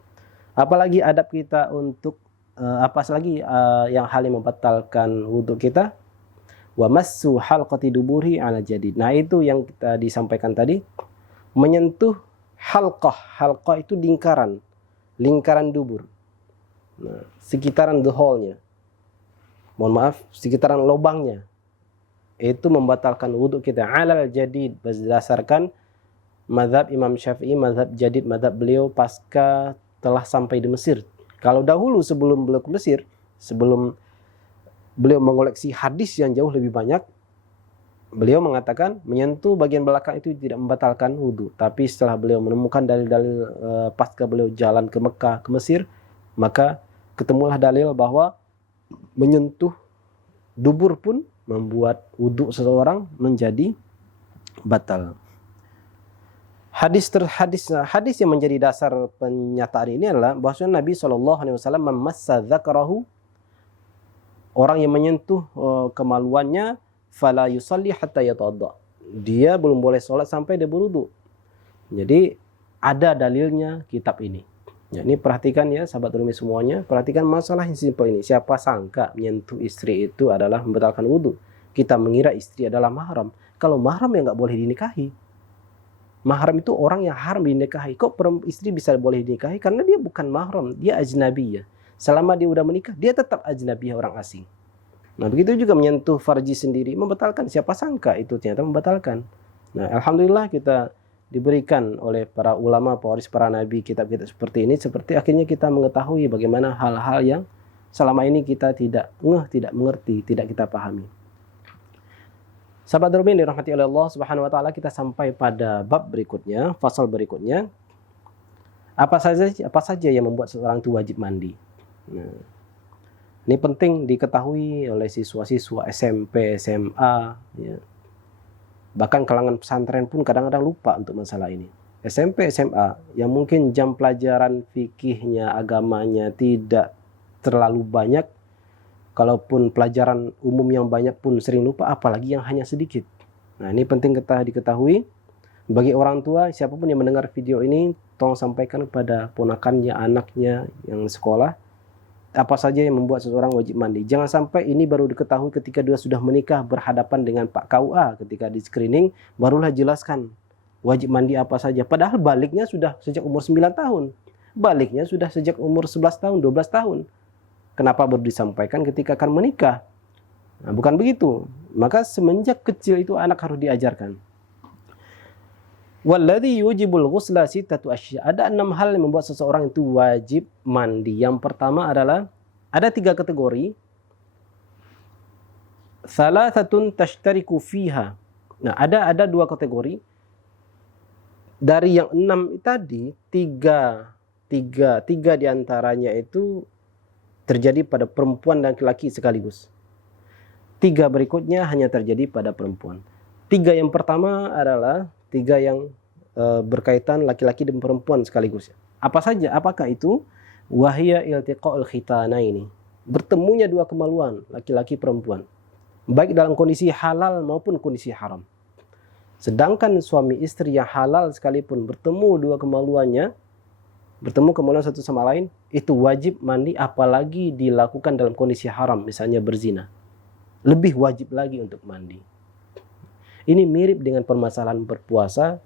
Apalagi adab kita untuk yang hal yang membatalkan wudhu kita, wa massu halqati duburi ala jadid. Nah, itu yang kita disampaikan tadi, menyentuh halqah. Halqah itu lingkaran dubur. Nah, sekitaran the hole-nya. Mohon maaf, sekitaran lubangnya, itu membatalkan wudhu kita alal jadid, berdasarkan mazhab Imam Syafi'i, mazhab jadid, mazhab beliau pasca telah sampai di Mesir. Kalau dahulu sebelum beliau ke Mesir, sebelum beliau mengoleksi hadis yang jauh lebih banyak, beliau mengatakan menyentuh bagian belakang itu tidak membatalkan wudhu. Tapi setelah beliau menemukan dalil-dalil pasca beliau jalan ke Mekah, ke Mesir, maka ketemulah dalil bahwa menyentuh dubur pun membuat wudhu seseorang menjadi batal. Hadis yang menjadi dasar pernyataan ini adalah bahwasanya Nabi SAW memassa dzakarahu, orang yang menyentuh kemaluannya, fala yusalli hatta yatawadda, dia belum boleh sholat sampai dia berwudu. Jadi ada dalilnya kitab ini. Ya, ini perhatikan ya sahabat Rumi semuanya, perhatikan masalah yang simpel ini. Siapa sangka menyentuh istri itu adalah membatalkan wudhu? Kita mengira istri adalah mahram. Kalau mahram ya nggak boleh dinikahi. Mahram itu orang yang haram dinikahi. Kok istri bisa boleh dinikahi? Karena dia bukan mahram, dia ajnabi ya. Selama dia udah menikah, dia tetap ajnabi, orang asing. Nah, begitu juga menyentuh farji sendiri membatalkan. Siapa sangka itu ternyata membatalkan. Nah, alhamdulillah kita diberikan oleh para ulama, pewaris para nabi, kitab-kitab seperti ini, seperti akhirnya kita mengetahui bagaimana hal-hal yang selama ini kita tidak mengerti, tidak kita pahami. Sahabat Rumi dirahmati oleh Allah Subhanahu wa taala, kita sampai pada bab berikutnya, fasal berikutnya. Apa saja yang membuat seseorang itu wajib mandi. Nah, ini penting diketahui oleh siswa-siswa SMP, SMA, ya. Bahkan kalangan pesantren pun kadang-kadang lupa untuk masalah ini. SMP, SMA yang mungkin jam pelajaran fikihnya, agamanya tidak terlalu banyak, kalaupun pelajaran umum yang banyak pun sering lupa, apalagi yang hanya sedikit. Nah, ini penting kita diketahui. Bagi orang tua, siapapun yang mendengar video ini, tolong sampaikan kepada ponakannya, anaknya yang sekolah, apa saja yang membuat seseorang wajib mandi. Jangan sampai ini baru diketahui ketika dia sudah menikah, berhadapan dengan Pak KUA, ketika di screening, barulah jelaskan wajib mandi apa saja. Padahal baliknya sudah sejak umur 9 tahun. Baliknya sudah sejak umur 11 tahun, 12 tahun. Kenapa baru disampaikan ketika akan menikah? Nah, bukan begitu. Maka semenjak kecil itu anak harus diajarkan. Walladzi yujibul ghusla sittatu asya. Ada 6 hal yang membuat seseorang itu wajib mandi. Yang pertama adalah ada 3 kategori. Salasatun tashtariku fiha. Nah, ada 2 kategori. Dari yang 6 tadi, 3 diantaranya itu terjadi pada perempuan dan laki-laki sekaligus. 3 berikutnya hanya terjadi pada perempuan. 3 yang pertama adalah 3 yang berkaitan laki-laki dan perempuan sekaligus. Apa saja? Apakah itu? Wahya iltiqa'ul khitanaini. Bertemunya 2 kemaluan, laki-laki perempuan. Baik dalam kondisi halal maupun kondisi haram. Sedangkan suami istri yang halal sekalipun bertemu 2 kemaluannya, bertemu kemaluan satu sama lain, itu wajib mandi, apalagi dilakukan dalam kondisi haram, misalnya berzina. Lebih wajib lagi untuk mandi. Ini mirip dengan permasalahan berpuasa.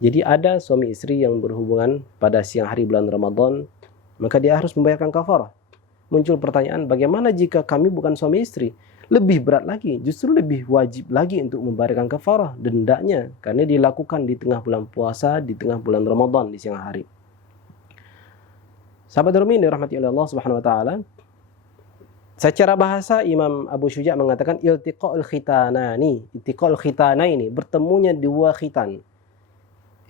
Jadi ada suami istri yang berhubungan pada siang hari bulan Ramadan, maka dia harus membayarkan kafarah. Muncul pertanyaan, bagaimana jika kami bukan suami istri? Lebih berat lagi, justru lebih wajib lagi untuk membayarkan kafarah, dendanya, karena dilakukan di tengah bulan puasa, di tengah bulan Ramadan, di siang hari. Sahabat Darmin dirahmati oleh Allah Subhanahu wa taala. Secara bahasa Imam Abu Syuja' mengatakan iltiqa'ul khitanani. Iltiqa'ul khitanaini, bertemunya 2 khitan.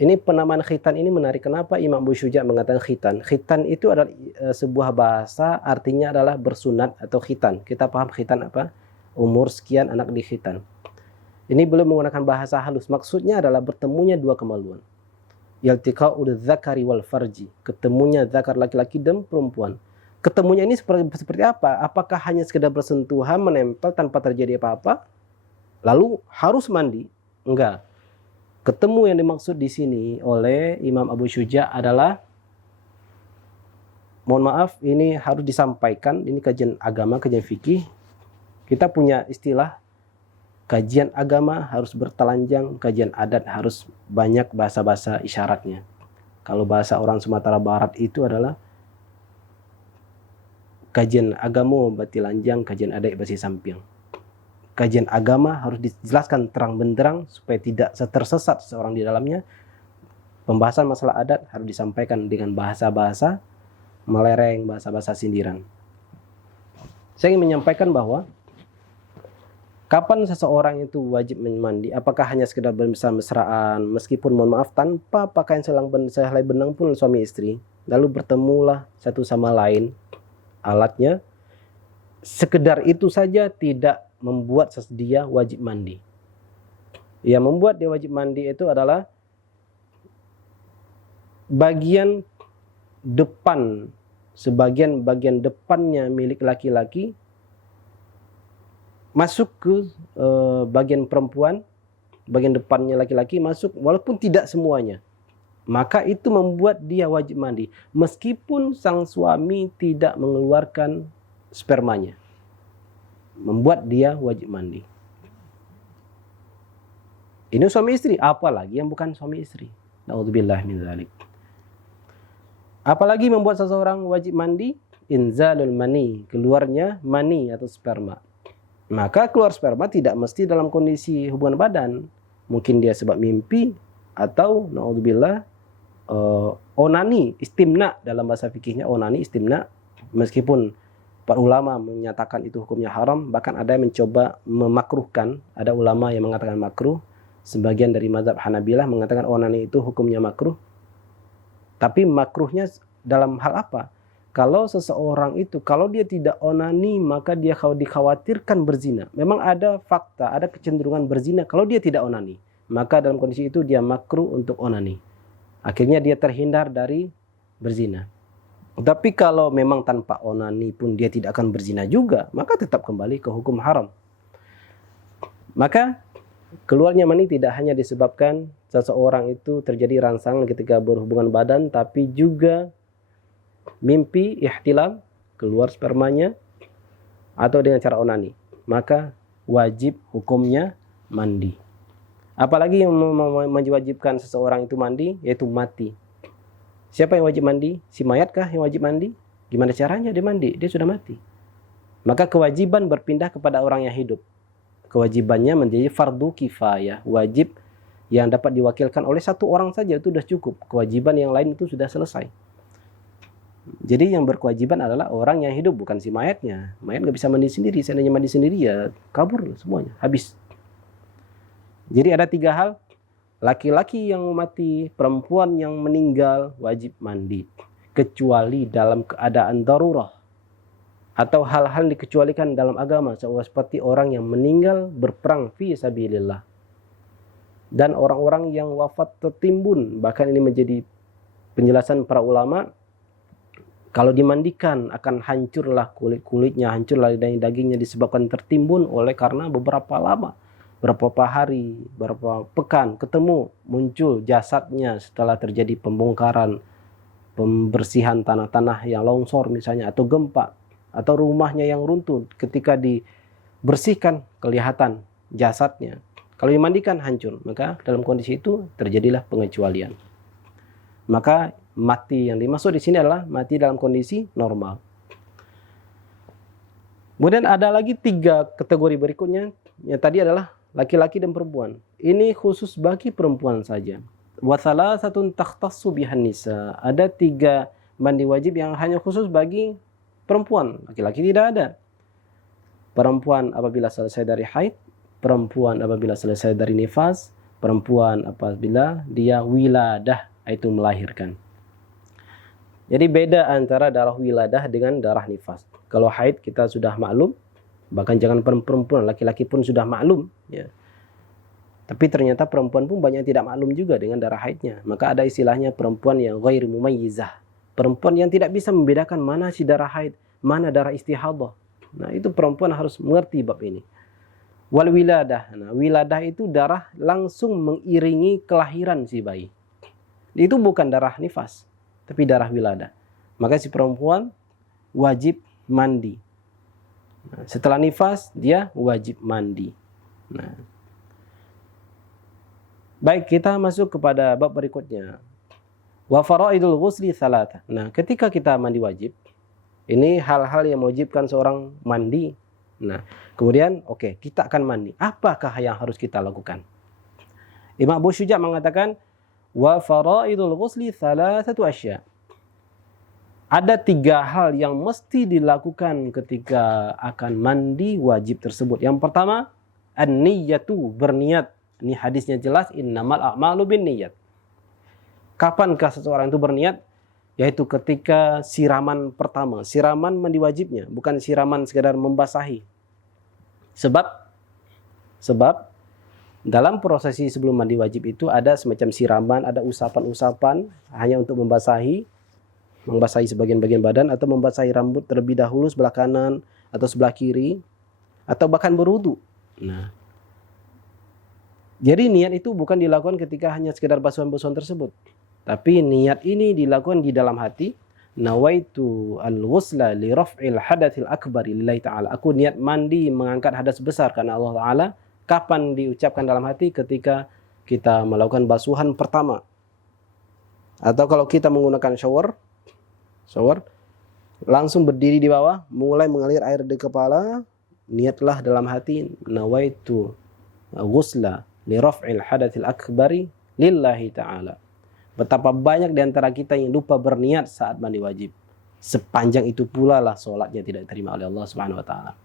Ini penamaan khitan ini menarik. Kenapa Imam Abu Syuja' mengatakan khitan? Khitan itu adalah sebuah bahasa, artinya adalah bersunat atau khitan. Kita paham khitan apa? Umur sekian anak di khitan. Ini belum menggunakan bahasa halus. Maksudnya adalah bertemunya 2 kemaluan. Iltiqa'ul dzakari wal farji. Ketemunya zakar laki-laki dan perempuan. Ketemunya ini seperti apa? Apakah hanya sekedar bersentuhan, menempel tanpa terjadi apa-apa? Lalu harus mandi? Enggak. Ketemu yang dimaksud di sini oleh Imam Abu Syuja' adalah, mohon maaf, ini harus disampaikan, ini kajian agama, kajian fikih. Kita punya istilah, kajian agama harus bertelanjang, kajian adat harus banyak bahasa-bahasa isyaratnya. Kalau bahasa orang Sumatera Barat itu adalah kajian agama berarti lanjang, kajian adat berarti sampiang. Kajian agama harus dijelaskan terang benderang supaya tidak tersesat seseorang di dalamnya. Pembahasan masalah adat harus disampaikan dengan bahasa-bahasa melereng, bahasa-bahasa sindiran. Saya ingin menyampaikan bahwa kapan seseorang itu wajib mandi? Apakah hanya sekedar mesra-mesraan, meskipun mohon maaf tanpa pakaian sehelai benang pun suami istri, lalu bertemulah satu sama lain alatnya, sekedar itu saja tidak membuat dia wajib mandi. Yang membuat dia wajib mandi itu adalah bagian depan, sebagian bagian depannya milik laki-laki masuk ke bagian perempuan, bagian depannya laki-laki masuk, walaupun tidak semuanya. Maka itu membuat dia wajib mandi, meskipun sang suami tidak mengeluarkan spermanya. Membuat dia wajib mandi. Ini suami istri, apalagi yang bukan suami istri. Na'udzubillah min dzalik. Apalagi membuat seseorang wajib mandi, inzalul mani, keluarnya mani atau sperma. Maka keluar sperma tidak mesti dalam kondisi hubungan badan. Mungkin dia sebab mimpi atau na'udzubillah onani, istimna, dalam bahasa fikihnya onani, istimna. Meskipun para ulama menyatakan itu hukumnya haram, bahkan ada yang mencoba memakruhkan. Ada ulama yang mengatakan makruh, sebagian dari mazhab Hanabilah mengatakan onani itu hukumnya makruh. Tapi makruhnya dalam hal apa? Kalau seseorang itu, kalau dia tidak onani, maka dia dikhawatirkan berzina. Memang ada fakta, ada kecenderungan berzina kalau dia tidak onani. Maka dalam kondisi itu dia makruh untuk onani. Akhirnya dia terhindar dari berzina. Tapi kalau memang tanpa onani pun dia tidak akan berzina juga, maka tetap kembali ke hukum haram. Maka keluarnya mani tidak hanya disebabkan seseorang itu terjadi rangsangan ketika berhubungan badan, tapi juga mimpi, ihtilam, keluar spermanya, atau dengan cara onani. Maka wajib hukumnya mandi. Apalagi yang mewajibkan seseorang itu mandi, yaitu mati. Siapa yang wajib mandi? Si mayat kah yang wajib mandi? Gimana caranya dia mandi? Dia sudah mati. Maka kewajiban berpindah kepada orang yang hidup. Kewajibannya menjadi fardu kifayah, wajib yang dapat diwakilkan oleh satu orang saja itu sudah cukup. Kewajiban yang lain itu sudah selesai. Jadi yang berkewajiban adalah orang yang hidup, bukan si mayatnya. Mayat nggak bisa mandi sendiri, seandainya mandi sendiri ya kabur semuanya, habis. Jadi ada 3 hal. Laki-laki yang mati, perempuan yang meninggal wajib mandi. Kecuali dalam keadaan darurah. Atau hal-hal dikecualikan dalam agama. Seperti orang yang meninggal berperang fi sabilillah. Dan orang-orang yang wafat tertimbun. Bahkan ini menjadi penjelasan para ulama. Kalau dimandikan akan hancurlah kulit-kulitnya, hancurlah daging-dagingnya disebabkan tertimbun oleh karena beberapa lama. Berapa hari, berapa pekan ketemu muncul jasadnya setelah terjadi pembongkaran, pembersihan tanah-tanah yang longsor misalnya, atau gempa, atau rumahnya yang runtuh. Ketika dibersihkan kelihatan jasadnya. Kalau dimandikan hancur, maka dalam kondisi itu terjadilah pengecualian. Maka mati yang dimaksud di sini adalah mati dalam kondisi normal. Kemudian ada lagi 3 kategori berikutnya. Yang tadi adalah laki-laki dan perempuan. Ini khusus bagi perempuan saja. Wa thalathatun takhtassu bihan nisa. Ada 3 mandi wajib yang hanya khusus bagi perempuan. Laki-laki tidak ada. Perempuan apabila selesai dari haid, perempuan apabila selesai dari nifas, perempuan apabila dia wiladah, itu melahirkan. Jadi beda antara darah wiladah dengan darah nifas. Kalau haid kita sudah maklum, bahkan jangan perempuan, laki-laki pun sudah maklum. Ya. Tapi ternyata perempuan pun banyak tidak maklum juga dengan darah haidnya. Maka ada istilahnya perempuan yang ghair mumayyizah. Perempuan yang tidak bisa membedakan mana si darah haid, mana darah istihadah. Nah itu perempuan harus mengerti bab ini. Wal wiladah. Nah, wiladah itu darah langsung mengiringi kelahiran si bayi. Itu bukan darah nifas, tapi darah wiladah. Maka si perempuan wajib mandi. Nah, setelah nifas dia wajib mandi. Nah, baik, kita masuk kepada bab berikutnya. Wa faraidul ghusli tsalatsa. Nah, ketika kita mandi wajib, ini hal-hal yang mewajibkan seorang mandi. Nah, kemudian kita akan mandi. Apakah yang harus kita lakukan? Imam Abu Syuja mengatakan wa faraidul ghusli tsalatsatu asya. Ada 3 hal yang mesti dilakukan ketika akan mandi wajib tersebut. Yang pertama, an-niyatu, berniat. Ini hadisnya jelas, innamal a'malu binniyat. Kapankah seseorang itu berniat? Yaitu ketika siraman pertama, siraman mandi wajibnya, bukan siraman sekedar membasahi. Sebab dalam prosesi sebelum mandi wajib itu ada semacam siraman, ada usapan-usapan hanya untuk membasahi sebagian-bagian badan, atau membasahi rambut terlebih dahulu sebelah kanan atau sebelah kiri, atau bahkan berwudu. Nah, jadi niat itu bukan dilakukan ketika hanya sekedar basuhan-basuhan tersebut, tapi niat ini dilakukan di dalam hati. Nawaitu al-ghusla li raf'il hadatsil akbar lillahi ta'ala. Aku niat mandi mengangkat hadas besar karena Allah Ta'ala. Kapan diucapkan dalam hati? Ketika kita melakukan basuhan pertama. Atau kalau kita menggunakan shower, langsung berdiri di bawah, mulai mengalir air di kepala, niatlah dalam hati, nawaitu ghusla li raf'il hadatsil akbari lillahi ta'ala. Betapa banyak di antara kita yang lupa berniat saat mandi wajib. Sepanjang itu pula lah sholatnya tidak diterima oleh Allah Subhanahu wa taala.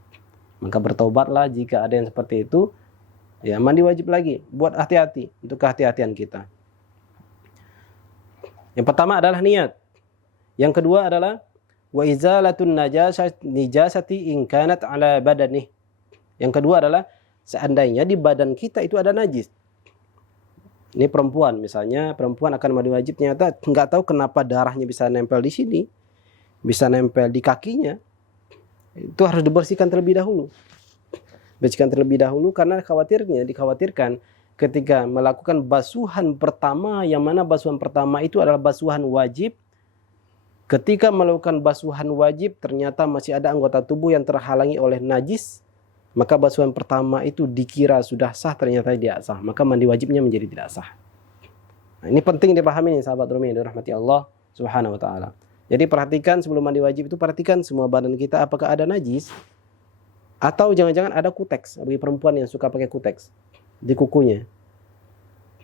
Maka bertaubatlah jika ada yang seperti itu. Ya, mandi wajib lagi. Buat hati-hati, untuk kehati-hatian kita. Yang pertama adalah niat. Yang kedua adalah wa izalatun najasati in kanat ala badanih. Yang kedua adalah seandainya di badan kita itu ada najis. Ini perempuan, misalnya perempuan akan mandi wajib, ternyata nggak tahu kenapa darahnya bisa nempel di sini, bisa nempel di kakinya. Itu harus dibersihkan terlebih dahulu. Bersihkan terlebih dahulu karena dikhawatirkan ketika melakukan basuhan pertama, yang mana basuhan pertama itu adalah basuhan wajib. Ketika melakukan basuhan wajib ternyata masih ada anggota tubuh yang terhalangi oleh najis, maka basuhan pertama itu dikira sudah sah, ternyata tidak sah, maka mandi wajibnya menjadi tidak sah. Nah, ini penting dipahami nih sahabat Rumi yang dirahmati Allah Subhanahu wa taala. Jadi perhatikan sebelum mandi wajib itu, perhatikan semua badan kita apakah ada najis atau jangan-jangan ada kuteks. Bagi perempuan yang suka pakai kuteks di kukunya.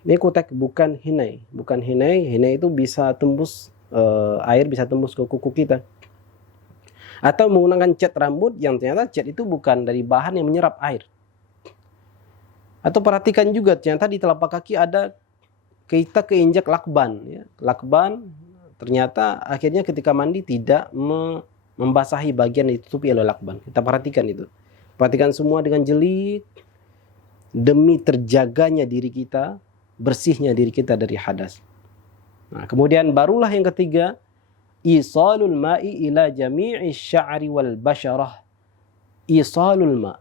Ini kutek bukan hinai, hinai itu bisa tembus air, bisa tembus ke kuku kita. Atau menggunakan cat rambut yang ternyata cat itu bukan dari bahan yang menyerap air. Atau perhatikan juga ternyata di telapak kaki ada kita keinjak lakban, ya. Lakban ternyata akhirnya ketika mandi tidak membasahi bagian yang ditutupi oleh lakban. Kita perhatikan itu. Perhatikan semua dengan jeli demi terjaganya diri kita, bersihnya diri kita dari hadas. Nah, kemudian barulah yang ketiga, isalul ma'i ila jami'i sya'ri wal basyarah. Isalul ma',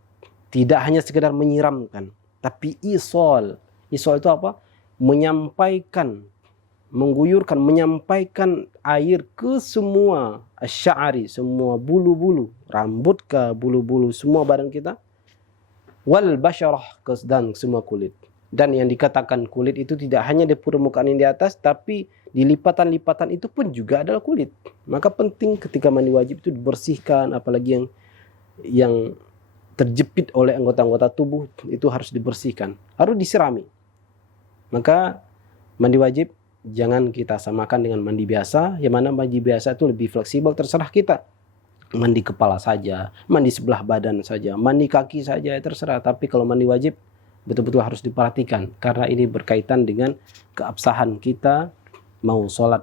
tidak hanya sekedar menyiramkan, tapi isal. Isal itu apa? Menyampaikan, mengguyurkan, menyampaikan air ke semua sya'ri, semua bulu-bulu, rambut ke bulu-bulu semua badan kita. Wal basyarah, dan semua kulit. Dan yang dikatakan kulit itu tidak hanya di permukaan yang di atas, tapi di lipatan-lipatan itu pun juga adalah kulit. Maka penting ketika mandi wajib itu dibersihkan, apalagi yang terjepit oleh anggota-anggota tubuh itu harus dibersihkan, harus disirami. Maka mandi wajib jangan kita samakan dengan mandi biasa, yang mana mandi biasa itu lebih fleksibel, terserah kita. Mandi kepala saja, mandi sebelah badan saja, mandi kaki saja, terserah. Tapi kalau mandi wajib betul-betul harus diperhatikan, karena ini berkaitan dengan keabsahan kita mau sholat.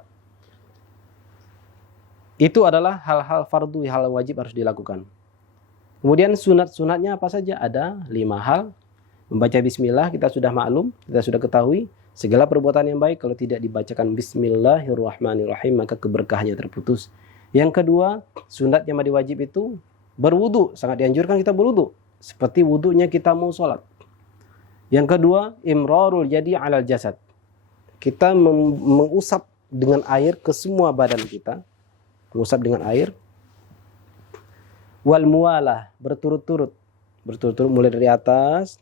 Itu adalah hal-hal fardu, hal wajib harus dilakukan. Kemudian sunat-sunatnya apa saja? Ada 5 hal. Membaca bismillah, kita sudah maklum, kita sudah ketahui. Segala perbuatan yang baik kalau tidak dibacakan bismillahirrahmanirrahim maka keberkahannya terputus. Yang kedua, sunat yang mandi wajib itu berwudu. Sangat dianjurkan kita berwudu, seperti wudunya kita mau sholat. Yang kedua, imrarul yadi alal jasad. Kita mengusap dengan air ke semua badan kita. Mengusap dengan air. Wal muwalah, berturut-turut mulai dari atas,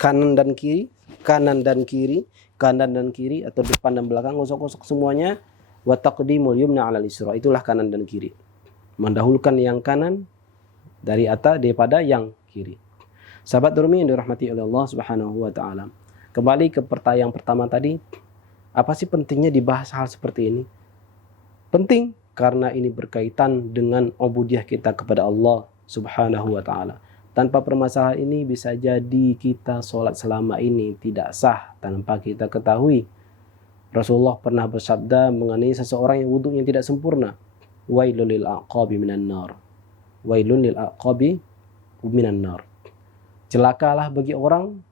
kanan dan kiri, kanan dan kiri atau depan dan belakang, gosok-gosok semuanya. Wa taqdimul yumna 'alal isra, itulah kanan dan kiri. Mendahulukan yang kanan dari atas daripada yang kiri. Sahabat Rumi yang dirahmati oleh Allah Subhanahu wa taala. Kembali ke yang pertama tadi, apa sih pentingnya dibahas hal seperti ini? Penting karena ini berkaitan dengan ubudiyah kita kepada Allah Subhanahu wa taala. Tanpa permasalahan ini bisa jadi kita sholat selama ini tidak sah tanpa kita ketahui. Rasulullah pernah bersabda mengenai seseorang yang wudunya tidak sempurna. Wailul lil aqabi minan nar. Wailul lil aqabi minan nar. Celakalah bagi orang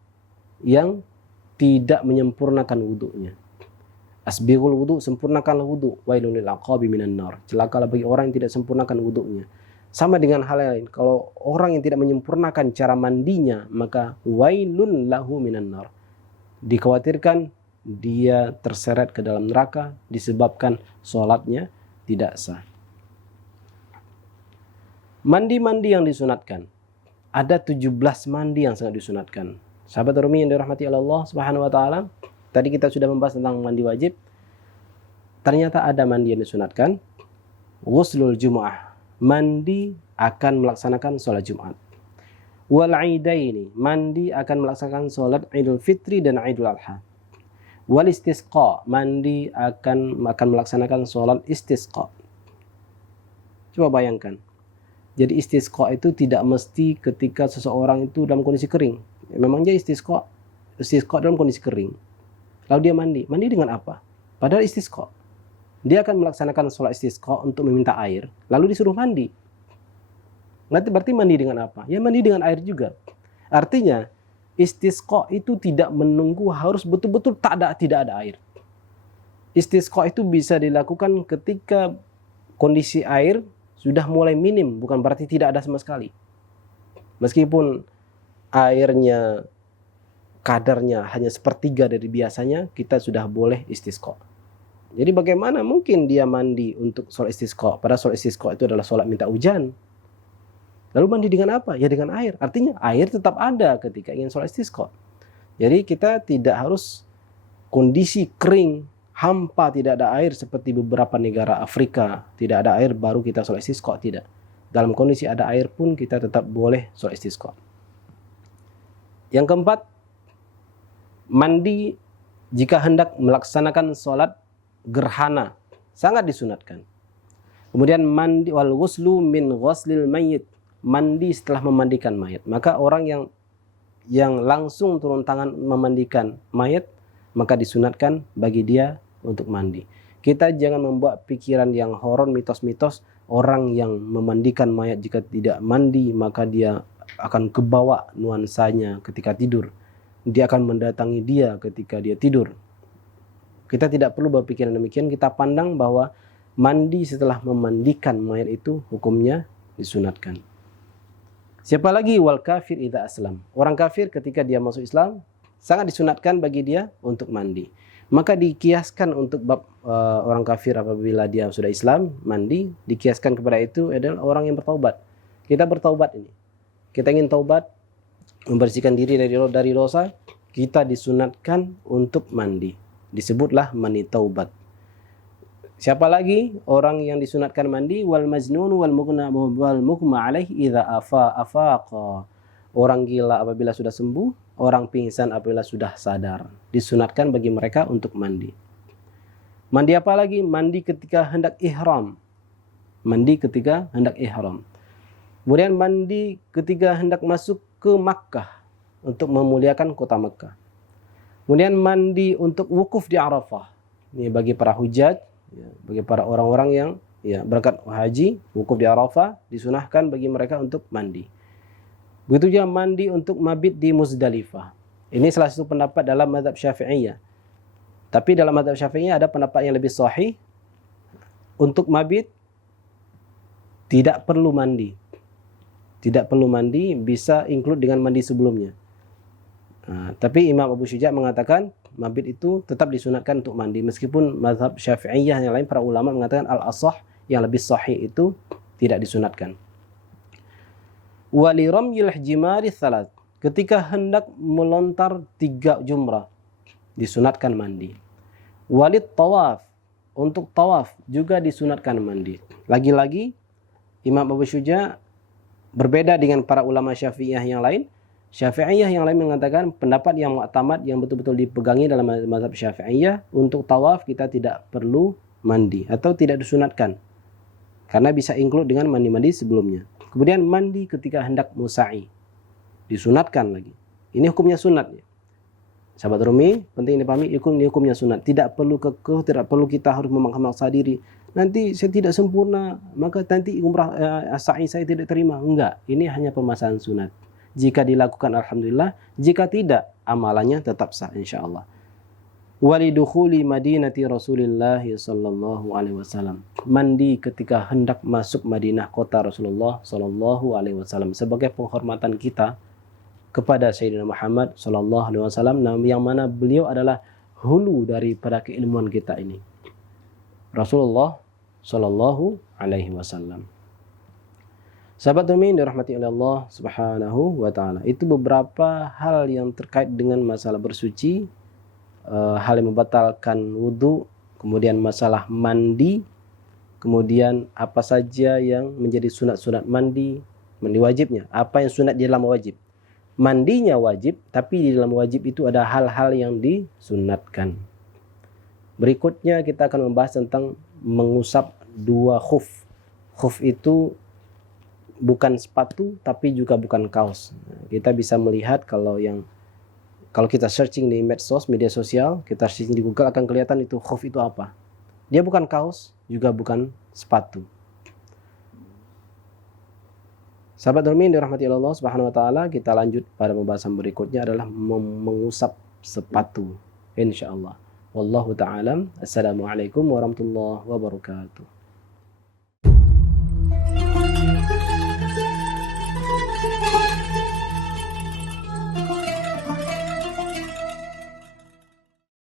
yang tidak menyempurnakan wudunya. Asbighul wudu, sempurnakanlah wudu. Wailul lil aqabi minan nar. Celakalah bagi orang yang tidak sempurnakan wudunya. Sama dengan hal lain, kalau orang yang tidak menyempurnakan cara mandinya, maka wailun lahu minan nar. Dikhawatirkan dia terseret ke dalam neraka disebabkan sholatnya tidak sah. Mandi-mandi yang disunatkan. Ada 17 mandi yang sangat disunatkan. Sahabat Rumi yang dirahmati Allah Subhanahu wa taala, tadi kita sudah membahas tentang mandi wajib. Ternyata ada mandi yang disunatkan. Ghuslul Jumu'ah, mandi akan melaksanakan sholat Jumat. Wal Aidaini, mandi akan melaksanakan sholat Idul Fitri dan Idul Adha. Wal Istisqa, mandi akan melaksanakan sholat istisqa. Coba bayangkan. Jadi istisqa itu tidak mesti ketika seseorang itu dalam kondisi kering. Memang dia istisqa dalam kondisi kering. Lalu dia mandi dengan apa? Padahal istisqa. dia akan melaksanakan sholat istisqa untuk meminta air, lalu disuruh mandi. Nanti berarti mandi dengan apa? Ya mandi dengan air juga. Artinya istisqa itu tidak menunggu harus betul-betul tidak ada air. Istisqa itu bisa dilakukan ketika kondisi air sudah mulai minim, bukan berarti tidak ada sama sekali. Meskipun airnya kadarnya hanya sepertiga dari biasanya, kita sudah boleh istisqa. Jadi bagaimana mungkin dia mandi untuk sholat istisqa? Padahal sholat istisqa itu adalah sholat minta hujan. Lalu mandi dengan apa? Ya dengan air. Artinya air tetap ada ketika ingin sholat istisqa. Jadi kita tidak harus kondisi kering, hampa, tidak ada air seperti beberapa negara Afrika. Tidak ada air baru kita sholat istisqa. Tidak. Dalam kondisi ada air pun kita tetap boleh sholat istisqa. Yang keempat, mandi jika hendak melaksanakan sholat gerhana, sangat disunatkan. Kemudian mandi wal ghuslu min ghuslil mayyit, mandi setelah memandikan mayat. Maka orang yang langsung turun tangan memandikan mayat, maka disunatkan bagi dia untuk mandi. Kita jangan membuat pikiran yang horor, mitos-mitos orang yang memandikan mayat jika tidak mandi maka dia akan kebawa nuansanya ketika tidur. Dia akan mendatangi dia ketika dia tidur. Kita tidak perlu berpikiran demikian. Kita pandang bahwa mandi setelah memandikan mayat itu hukumnya disunatkan. Siapa lagi? Wal kafir idza aslam. Orang kafir ketika dia masuk Islam sangat disunatkan bagi dia untuk mandi. Maka dikiaskan untuk bab orang kafir apabila dia sudah Islam mandi, dikiaskan kepada itu adalah orang yang bertaubat. Kita bertaubat ini. Kita ingin taubat, membersihkan diri dari dosa, kita disunatkan untuk mandi. Disebutlah mandi taubat. Siapa lagi orang yang disunatkan mandi? Wal majnun wal mughma alaihi idza afaqa. Orang gila apabila sudah sembuh, orang pingsan apabila sudah sadar. Disunatkan bagi mereka untuk mandi. Mandi apa lagi? Mandi ketika hendak ihram. Mandi ketika hendak ihram. Kemudian mandi ketika hendak masuk ke Makkah untuk memuliakan kota Makkah. Kemudian mandi untuk wukuf di Arafah. Ini bagi para hujjaj, ya, bagi para orang-orang yang berangkat haji, wukuf di Arafah disunahkan bagi mereka untuk mandi. Begitu juga mandi untuk mabit di Muzdalifah. Ini salah satu pendapat dalam mazhab Syafi'iyah. Tapi dalam mazhab Syafi'iyah ada pendapat yang lebih sahih. Untuk mabit tidak perlu mandi. Tidak perlu mandi, bisa include dengan mandi sebelumnya. Tapi Imam Abu Syuja' mengatakan mabit itu tetap disunatkan untuk mandi. Meskipun mazhab Syafi'iyah yang lain, para ulama mengatakan al-asah yang lebih sahih itu tidak disunatkan. Wali ramyil jimari salat. Ketika hendak melontar 3 jumrah, disunatkan mandi. Walid tawaf. Untuk tawaf juga disunatkan mandi. Lagi-lagi Imam Abu Syuja' berbeda dengan para ulama Syafi'iyah yang lain. Syafi'iyah yang lain mengatakan pendapat yang mu'tamad yang betul-betul dipegangi dalam mazhab Syafi'iyah, untuk tawaf kita tidak perlu mandi atau tidak disunatkan. Karena bisa include dengan mandi-mandi sebelumnya. Kemudian mandi ketika hendak musa'i. Disunatkan lagi. Ini hukumnya sunat. Sahabat Rumi, penting dipahami, ini hukumnya sunat. Tidak perlu kekeh, tidak perlu kita harus memaksa diri. Nanti saya tidak sempurna, maka nanti umrah sa'i saya tidak terima. Enggak, ini hanya permasalahan sunat. Jika dilakukan alhamdulillah, jika tidak amalannya tetap sah insyaallah. Walidukhuli madinati Rasulillah sallallahu alaihi wasallam. Mandi ketika hendak masuk Madinah, kota Rasulullah sallallahu alaihi wasallam, sebagai penghormatan kita kepada Sayyidina Muhammad sallallahu alaihi wasallam, yang mana beliau adalah hulu daripada keilmuan kita ini. Rasulullah sallallahu alaihi wasallam. Sahabat Tumin dirahmati oleh Allah Subhanahu wa taala. Itu beberapa hal yang terkait dengan masalah bersuci, hal yang membatalkan wudu, kemudian masalah mandi, kemudian apa saja yang menjadi sunat-sunat mandi wajibnya, apa yang sunat di dalam wajib. Mandinya wajib, tapi di dalam wajib itu ada hal-hal yang disunatkan. Berikutnya kita akan membahas tentang mengusap 2 khuf. Khuf itu bukan sepatu tapi juga bukan kaos. Kita bisa melihat kalau kita searching di medsos, media sosial, kita searching di Google akan kelihatan itu khuf itu apa. Dia bukan kaos, juga bukan sepatu. Sahabat Dormi dirahmati Allah Subhanahu wa taala, kita lanjut pada pembahasan berikutnya adalah mengusap sepatu insyaallah. Wallahu ta'ala. Assalamualaikum warahmatullahi wabarakatuh.